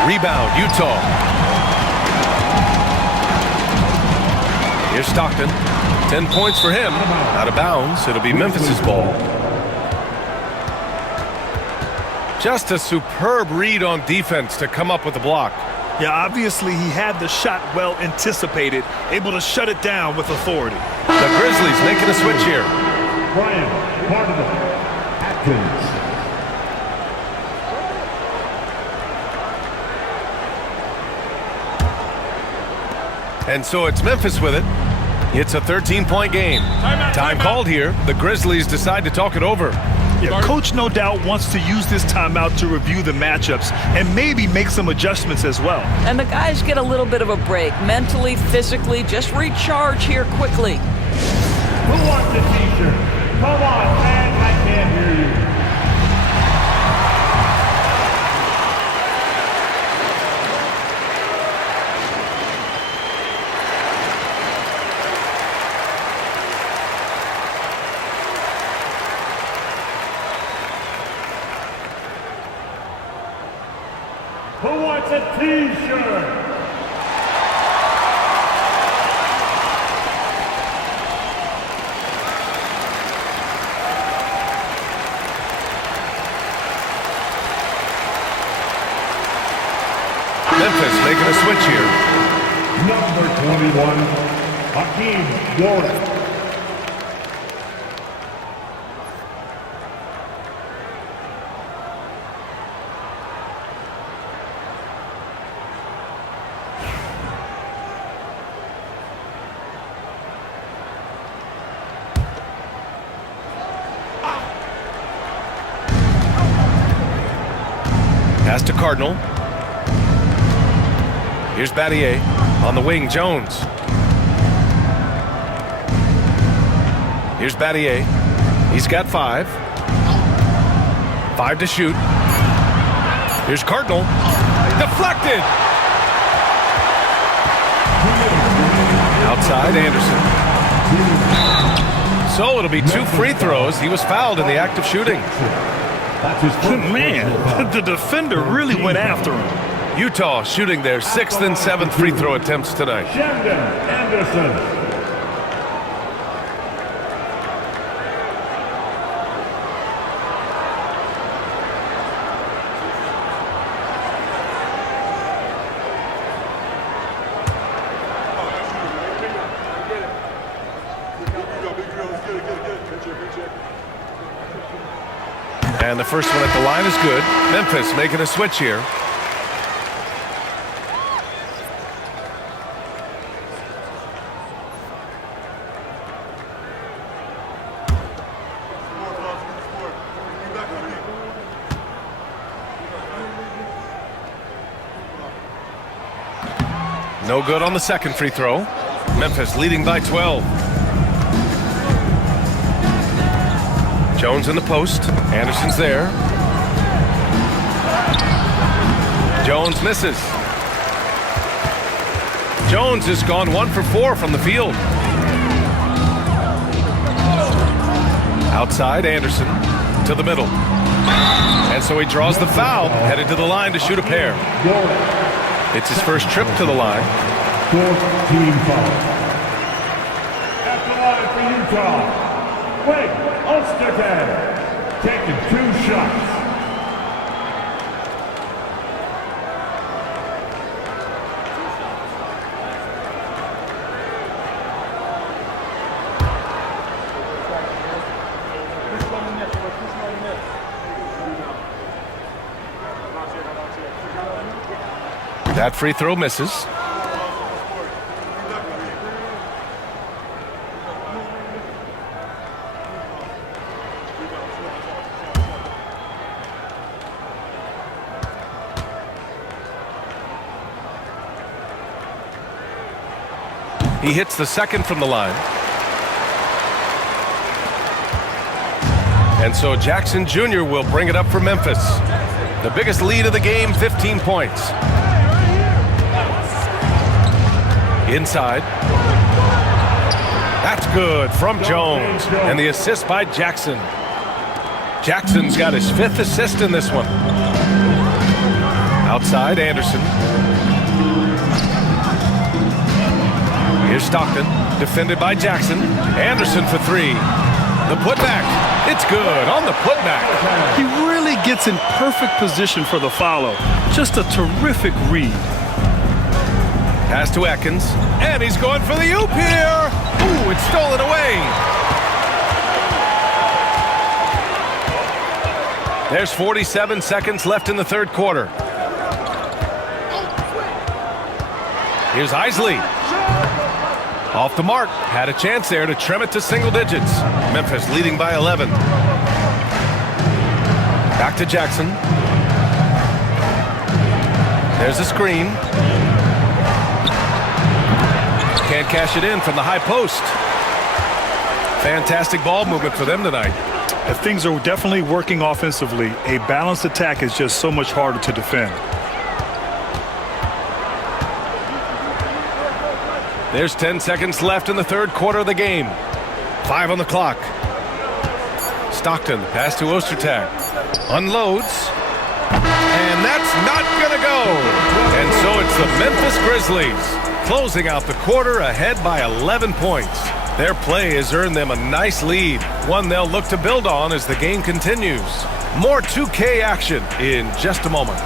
Rebound, Utah. Here's Stockton. 10 points for him. Out of bounds. It'll be Memphis's ball. Just a superb read on defense to come up with the block. Yeah, obviously he had the shot well anticipated, able to shut it down with authority. The Grizzlies making a switch here. Brian Barnabas Atkins. And so it's Memphis with it. It's a 13-point game. Time called here. The Grizzlies decide to talk it over. Yeah, coach no doubt wants to use this timeout to review the matchups and maybe make some adjustments as well. And the guys get a little bit of a break, mentally, physically, just recharge here quickly. Who wants a t-shirt? Come on, man, I can't hear you. Who wants a t-shirt? Memphis making a switch here. Number 21, Hakeem Gordon. Pass to Cardinal. Here's Battier. On the wing, Jones. Here's Battier. He's got 5. 5 to shoot. Here's Cardinal. Deflected. Outside, Anderson. So it'll be 2 free throws. He was fouled in the act of shooting. Man, the defender really went after him. Utah shooting their 6th and 7th free throw attempts tonight. Shandon Anderson. And the first one at the line is good. Memphis making a switch here. No good on the second free throw. Memphis leading by 12. Jones in the post. Anderson's there. Jones misses. Jones has gone 1 for 4 from the field. Outside, Anderson to the middle. And so he draws the foul, headed to the line to shoot a pair. It's his first trip to the line. 4th team foul. At the line for Utah, Wade Ostertag, taking 2 shots. That free throw misses. He hits the second from the line. And so Jackson Jr. will bring it up for Memphis. The biggest lead of the game, 15 points. Inside. That's good from Jones. And the assist by Jackson. Jackson's got his 5th assist in this one. Outside, Anderson. Here's Stockton, defended by Jackson. Anderson for 3. The putback. It's good on the putback. He really gets in perfect position for the follow. Just a terrific read. Pass to Atkins, and he's going for the oop here. Ooh, it's stolen away. There's 47 seconds left in the third quarter. Here's Isley. Off the mark. Had a chance there to trim it to single digits. Memphis leading by 11. Back to Jackson. There's a screen. Can't cash it in from the high post. Fantastic ball movement for them tonight. If things are definitely working offensively, a balanced attack is just so much harder to defend. There's 10 seconds left in the third quarter of the game. 5 on the clock. Stockton, pass to Ostertag. Unloads. And that's not going to go. And so it's the Memphis Grizzlies closing out the quarter ahead by 11 points. Their play has earned them a nice lead, one they'll look to build on as the game continues. More 2K action in just a moment.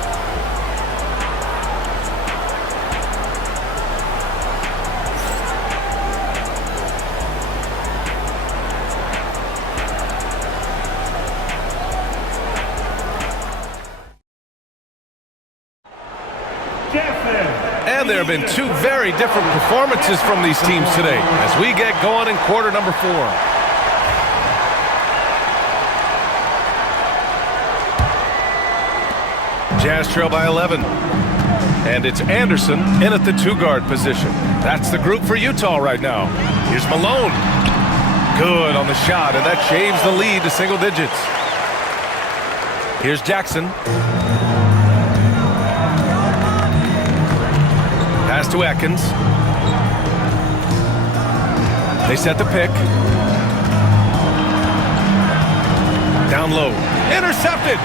And there have been 2 very different performances from these teams today as we get going in quarter number 4. Jazz trail by 11. And it's Anderson in at the 2-guard position. That's the group for Utah right now. Here's Malone. Good on the shot, and that shaves the lead to single digits. Here's Jackson. Pass to Atkins. They set the pick. Down low. Intercepted.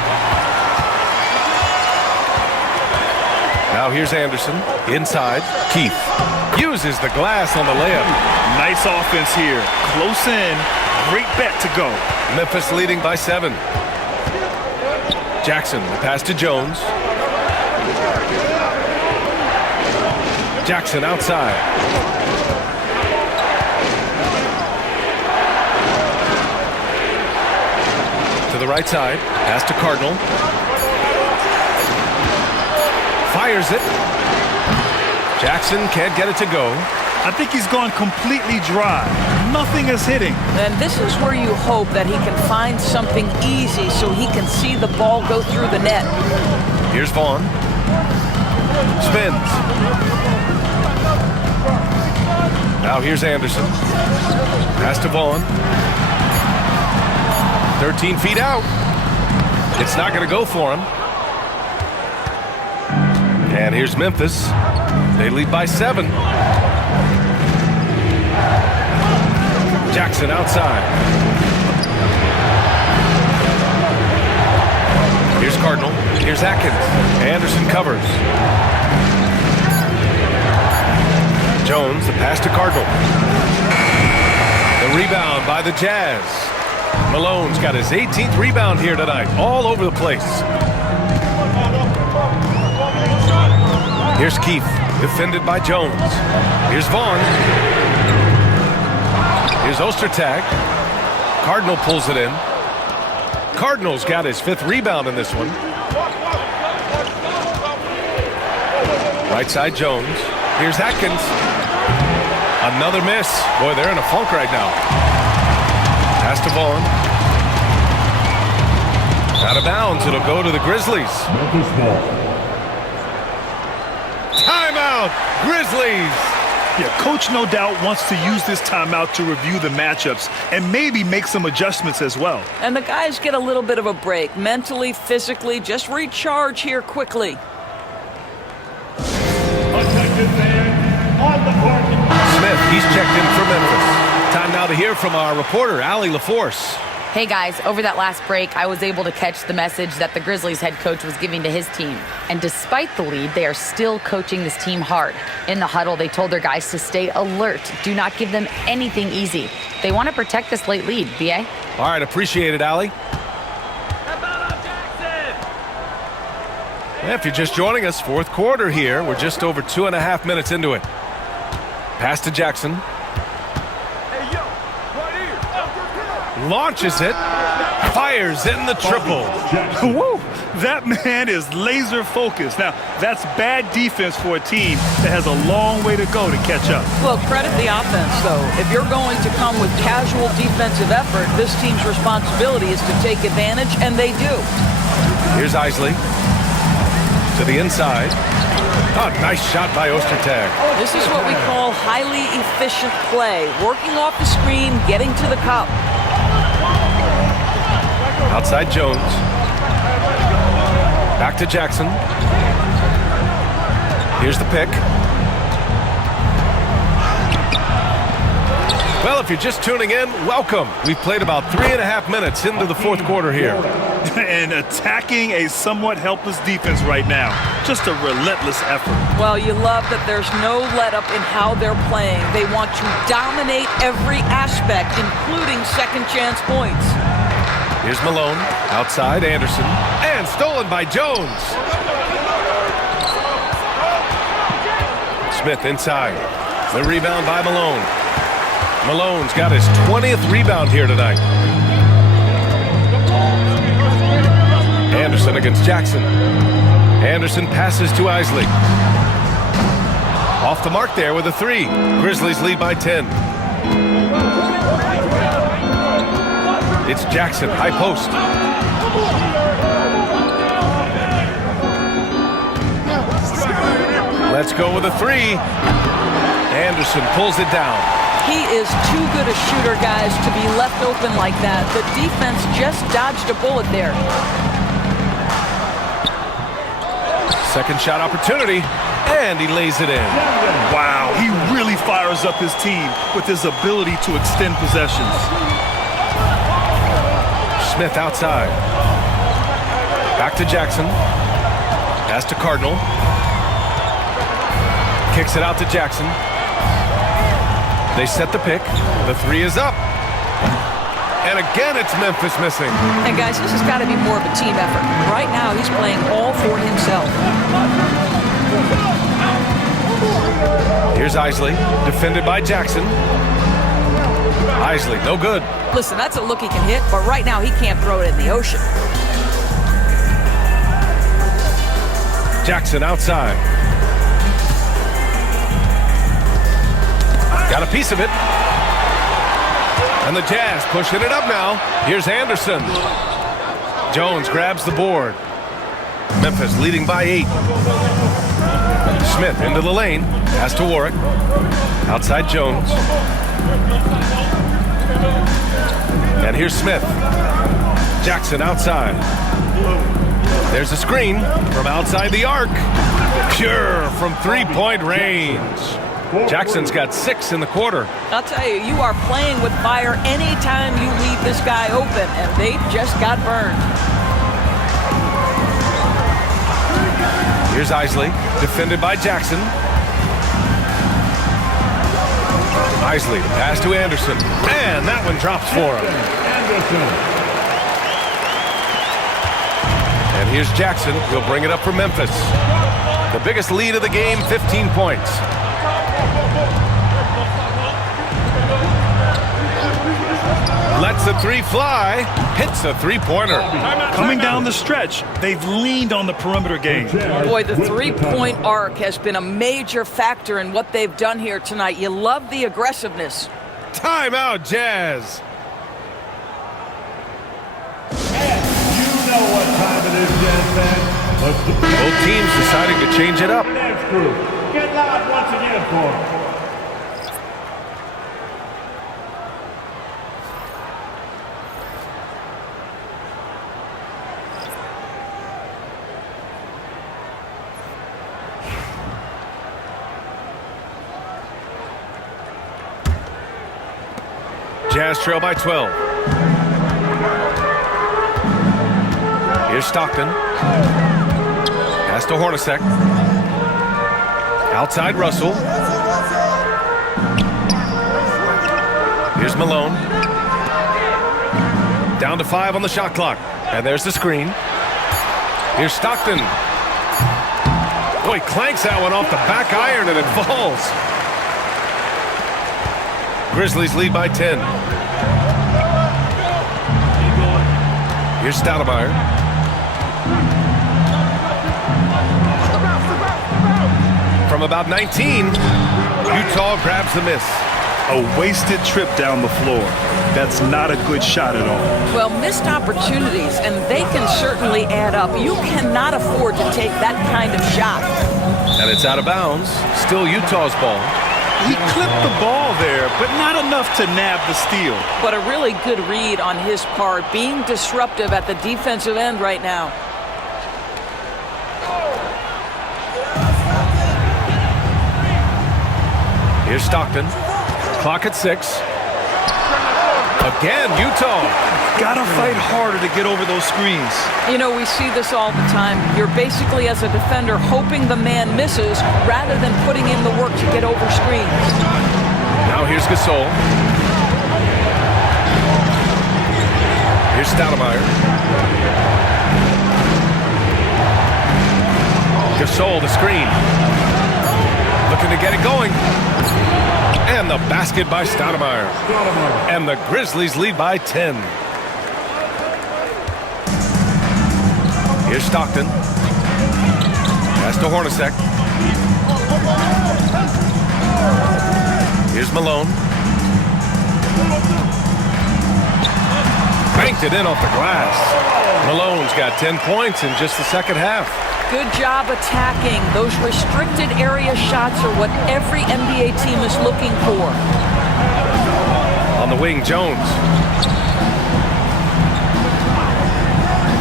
Now here's Anderson. Inside. Keith uses the glass on the layup. Nice offense here. Close in. Great bet to go. Memphis leading by 7. Jackson, the pass to Jones. Jackson outside. To the right side. Pass to Cardinal. Fires it. Jackson can't get it to go. I think he's gone completely dry. Nothing is hitting. And this is where you hope that he can find something easy so he can see the ball go through the net. Here's Vaughn. Spins. Now here's Anderson. Pass to Vaughn. 13 feet out. It's not going to go for him. And here's Memphis. They lead by 7. Jackson outside. Here's Cardinal. Here's Atkins. Anderson covers. Jones, the pass to Cardinal. The rebound by the Jazz. Malone's got his 18th rebound here tonight, all over the place. Here's Keith, defended by Jones. Here's Vaughn. Here's Ostertag. Cardinal pulls it in. Cardinal's got his 5th rebound in this one. Right side Jones. Here's Atkins. Another miss. Boy, they're in a funk right now. Pass to Vaughn. Out of bounds. It'll go to the Grizzlies. Timeout, Grizzlies. Yeah, coach no doubt wants to use this timeout to review the matchups and maybe make some adjustments as well. And the guys get a little bit of a break, mentally, physically, just recharge here quickly. Smith, he's checked in for Memphis. Time now to hear from our reporter, Allie LaForce. Hey guys, over that last break, I was able to catch the message that the Grizzlies head coach was giving to his team. And despite the lead, they are still coaching this team hard. In the huddle, they told their guys to stay alert. Do not give them anything easy. They want to protect this late lead, BA. All right, appreciate it, Allie. If you're just joining us, fourth quarter here. We're just over 2.5 minutes into it. Pass to Jackson. Launches it, fires in the triple. Woo! That man is laser focused. Now, that's bad defense for a team that has a long way to go to catch up. Well, credit the offense, though. If you're going to come with casual defensive effort, this team's responsibility is to take advantage, and they do. Here's Isley to the inside. Oh, nice shot by Ostertag. This is what we call highly efficient play. Working off the screen, getting to the cup. Outside Jones. Back to Jackson. Here's the pick. Well, if you're just tuning in, welcome. We've played about 3.5 minutes into the fourth quarter here. And attacking a somewhat helpless defense right now. Just a relentless effort. Well, you love that there's no let-up in how they're playing. They want to dominate every aspect, including second-chance points. Here's Malone, outside Anderson, and stolen by Jones. Smith inside. The rebound by Malone. Malone's got his 20th rebound here tonight. Anderson against Jackson. Anderson passes to Isley. Off the mark there with a three. Grizzlies lead by 10. It's Jackson, high post. Let's go with a three. Anderson pulls it down. He is too good a shooter, guys, to be left open like that. The defense just dodged a bullet there. Second shot opportunity, and he lays it in. Wow, he really fires up his team with his ability to extend possessions. Smith outside. Back to Jackson. Pass to Cardinal. Kicks it out to Jackson. They set the pick. The three is up. And again, it's Memphis missing. And guys, this has got to be more of a team effort. Right now, he's playing all for himself. Here's Isley, defended by Jackson. Isley, no good. Listen, that's a look he can hit, but right now he can't throw it in the ocean. Jackson outside. Got a piece of it. And the Jazz pushing it up now. Here's Anderson. Jones grabs the board. Memphis leading by 8. Smith into the lane. Pass to Warwick. Outside Jones. And here's Smith. Jackson outside. There's a screen from outside the arc. Pure from three-point range. Jackson's got 6 in the quarter. I'll tell you, you are playing with fire anytime you leave this guy open, and they just got burned. Here's Isley, defended by Jackson. Isley, pass to Anderson. And that one drops for him. And here's Jackson. He'll bring it up for Memphis. The biggest lead of the game, 15 points. Lets the three fly. Hits a three-pointer. Coming down the stretch, they've leaned on the perimeter game. Boy, the three-point arc has been a major factor in what they've done here tonight. You love the aggressiveness. Timeout, Jazz. And you know what time it is, Jazz fans. Both teams deciding to change it up. Next group, get loud once again for them. Jazz trail by 12. Here's Stockton. Pass to Hornacek. Outside Russell. Here's Malone. Down to 5 on the shot clock. And there's the screen. Here's Stockton. Boy, clanks that one off the back iron and it falls. Grizzlies lead by 10. Here's Stoudemire. From about 19, Utah grabs the miss. A wasted trip down the floor. That's not a good shot at all. Well, missed opportunities, and they can certainly add up. You cannot afford to take that kind of shot. And it's out of bounds. Still Utah's ball. He clipped the ball there, but not enough to nab the steal. But a really good read on his part, being disruptive at the defensive end right now. Here's Stockton. Clock at 6. Again, Utah. Gotta fight harder to get over those screens. You know, we see this all the time. You're basically, as a defender, hoping the man misses rather than putting in the work to get over screens. Now here's Gasol. Here's Stoudemire. Gasol, the screen. Looking to get it going. And the basket by Stoudemire. And the Grizzlies lead by 10. Here's Stockton. Pass to Hornacek. Here's Malone. Banked it in off the glass. Malone's got 10 points in just the second half. Good job attacking. Those restricted area shots are what every NBA team is looking for. On the wing, Jones.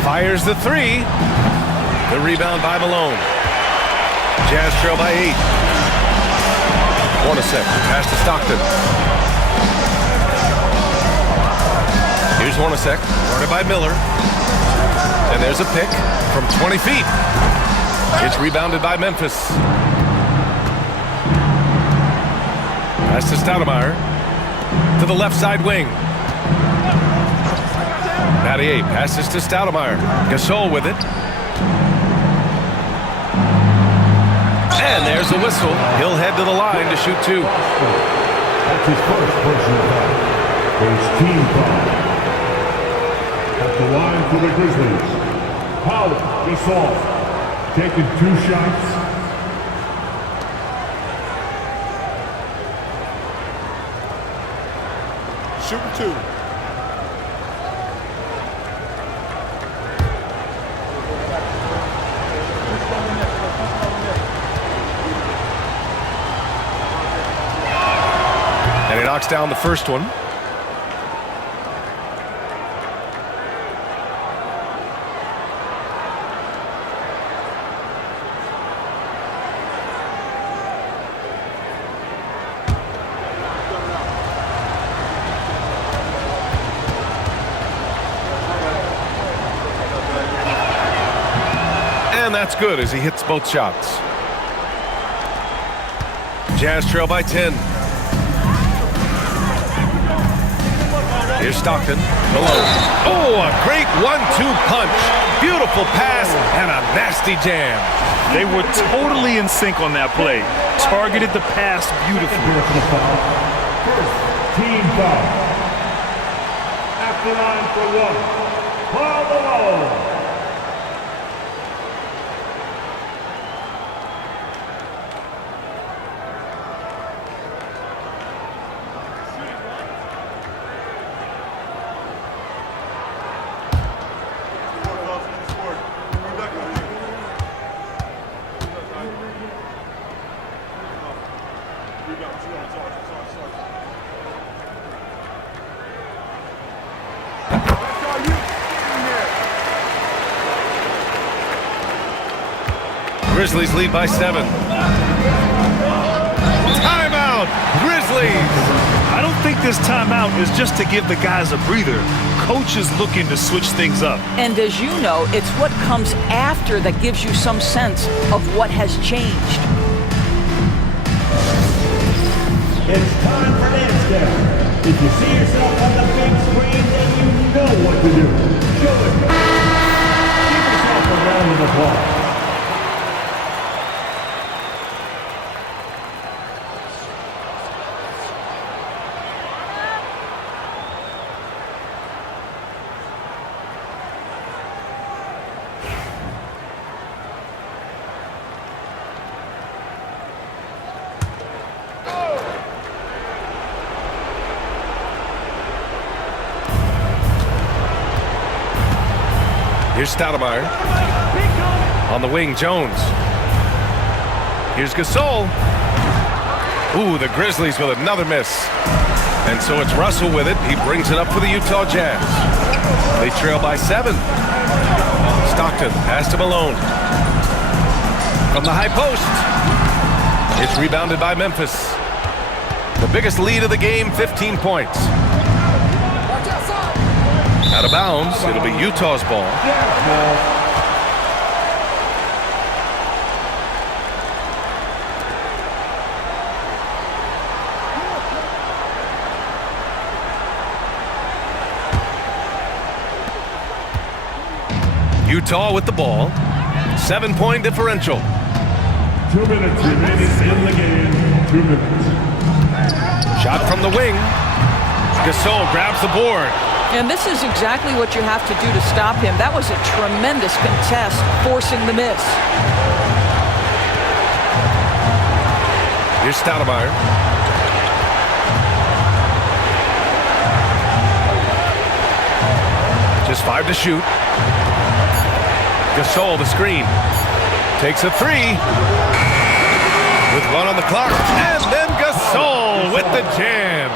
Fires the 3. The rebound by Malone. Jazz trail by 8. Hornacek, pass to Stockton. Here's Hornacek, guarded by Miller. And there's a pick from 20 feet. It's rebounded by Memphis. Pass to Stoudemire. To the left side wing. Battier passes to Stoudemire. Gasol with it. And there's a whistle. He'll head to the line to shoot 2. That's his first personal foul. It's team foul. At the line for the Grizzlies, Howard Gasol, taking 2 shots. Shooting 2. And he knocks down the first one. And that's good as he hits both shots. Jazz trail by 10. Here's Stockton. Malone. Oh, a great 1-2 punch. Beautiful pass and a nasty jam. They were totally in sync on that play. Targeted the pass beautifully. First team foul. At the line for 1. Paul Malone. Grizzlies lead by 7. Timeout, Grizzlies. I don't think this timeout is just to give the guys a breather. Coach is looking to switch things up. And as you know, it's what comes after that gives you some sense of what has changed. It's time for dance down. If you see yourself on the big screen, then you know what to do. Show it. Give yourself a round of applause. Here's Stoudemire. On the wing, Jones. Here's Gasol. Ooh, the Grizzlies with another miss. And so it's Russell with it. He brings it up for the Utah Jazz. They trail by 7. Stockton, pass to Malone. From the high post. It's rebounded by Memphis. The biggest lead of the game, 15 points. Out of bounds, it'll be Utah's ball. Utah with the ball. 7-point differential. 2 minutes remaining in the game. 2 minutes. Shot from the wing. Gasol grabs the board. And this is exactly what you have to do to stop him. That was a tremendous contest, forcing the miss. Here's Stoudemire. Just 5 to shoot. Gasol, the screen. Takes a 3. With 1 on the clock. And then Gasol with the jam.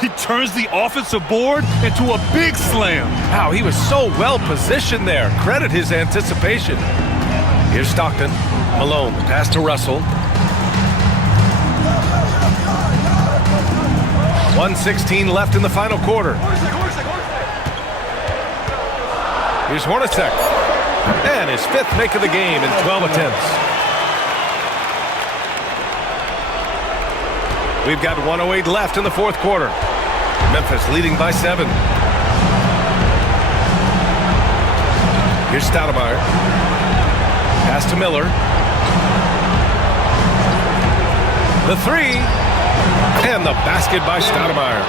He turns the offensive board into a big slam. Wow, he was so well positioned there. Credit his anticipation. Here's Stockton. Malone, pass to Russell. 1:16 left in the final quarter. Here's Hornacek. And his 5th make of the game in 12 attempts. We've got 1:08 left in the 4th quarter. Memphis leading by 7. Here's Stoudemire. Pass to Miller. The 3. And the basket by Stoudemire.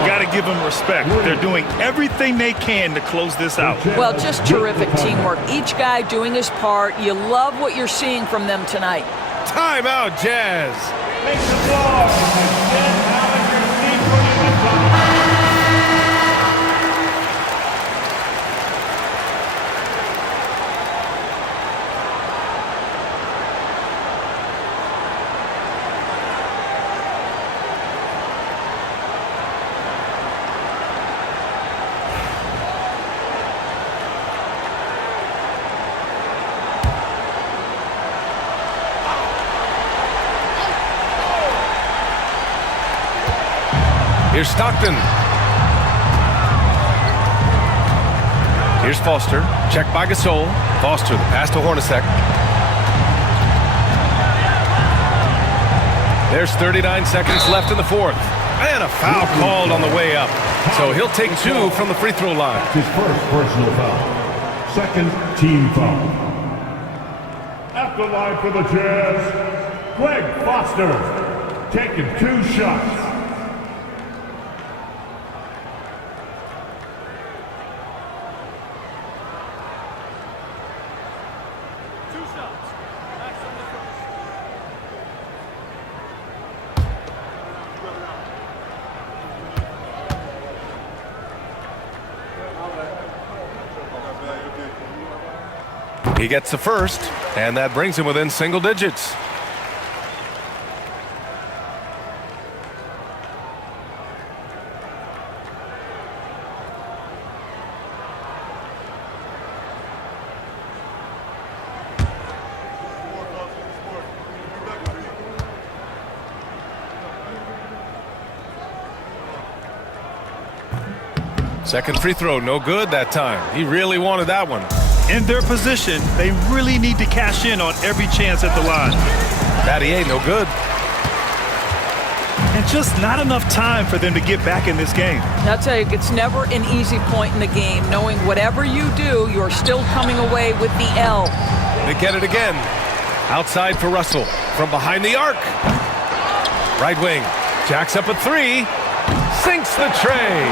You got to give them respect. They're doing everything they can to close this out. Well, just terrific teamwork. Each guy doing his part. You love what you're seeing from them tonight. Timeout, Jazz. Make some noise. Get out of your seat for you. Here's Stockton. Here's Foster. Checked by Gasol. Foster, the pass to Hornacek. There's 39 seconds left in the 4th. And a foul called on the way up. So he'll take 2 from the free throw line. His first personal foul. 2nd team foul. At the line for the Jazz, Greg Foster. Taking 2 shots. He gets the first, and that brings him within single digits. Second free throw, no good that time. He really wanted that one. In their position, they really need to cash in on every chance at the line. Battier, no good. And just not enough time for them to get back in this game. I'll tell you, it's never an easy point in the game, knowing whatever you do, you're still coming away with the L. They get it again. Outside for Russell. From behind the arc. Right wing. Jacks up a three. Sinks the tray.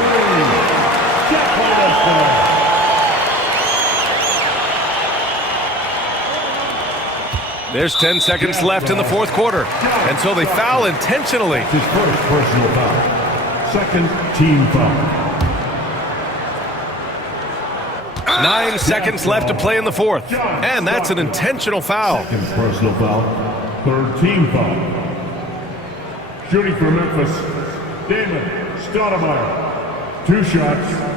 There's 10 seconds left in the fourth quarter. And so they foul intentionally. His first personal foul. Second team foul. 9 seconds left to play in the fourth. And that's an intentional foul. Second personal foul. Third team foul. Shooting for Memphis, Damon Stoudemire. 2 shots.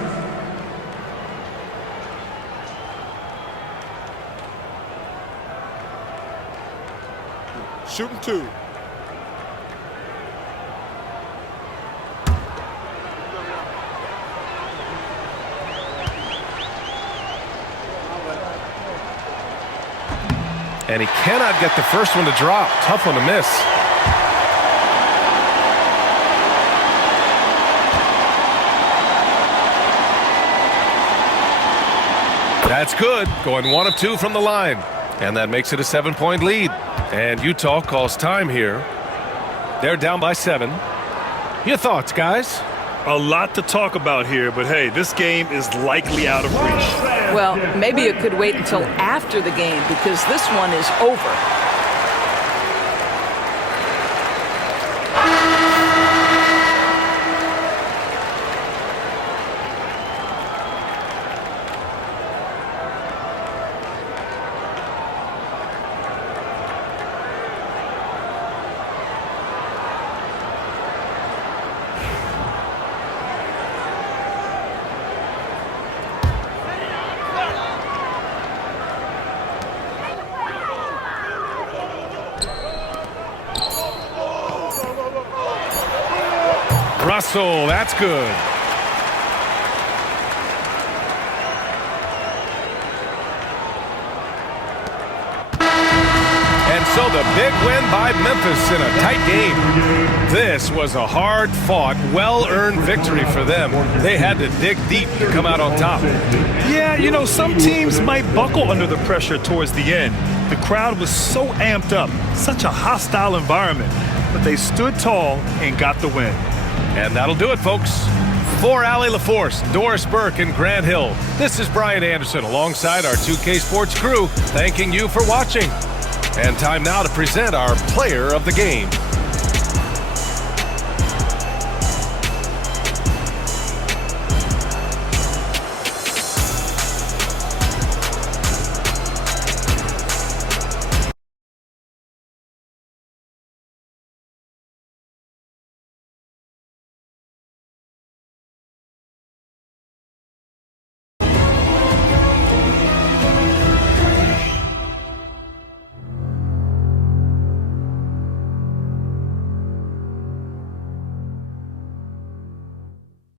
Shooting 2. And he cannot get the first one to drop. Tough one to miss. That's good. Going 1 of 2 from the line. And that makes it a 7-point lead. And Utah calls time here. They're down by 7. Your thoughts, guys? A lot to talk about here, but hey, this game is likely out of reach. Well, maybe it could wait until after the game because this one is over. Russell, that's good. And so the big win by Memphis in a tight game. This was a hard-fought, well-earned victory for them. They had to dig deep to come out on top. Yeah, you know, some teams might buckle under the pressure towards the end. The crowd was so amped up, such a hostile environment, but they stood tall and got the win. And that'll do it, folks. For Allie LaForce, Doris Burke, and Grant Hill, this is Brian Anderson alongside our 2K Sports crew, thanking you for watching. And time now to present our player of the game.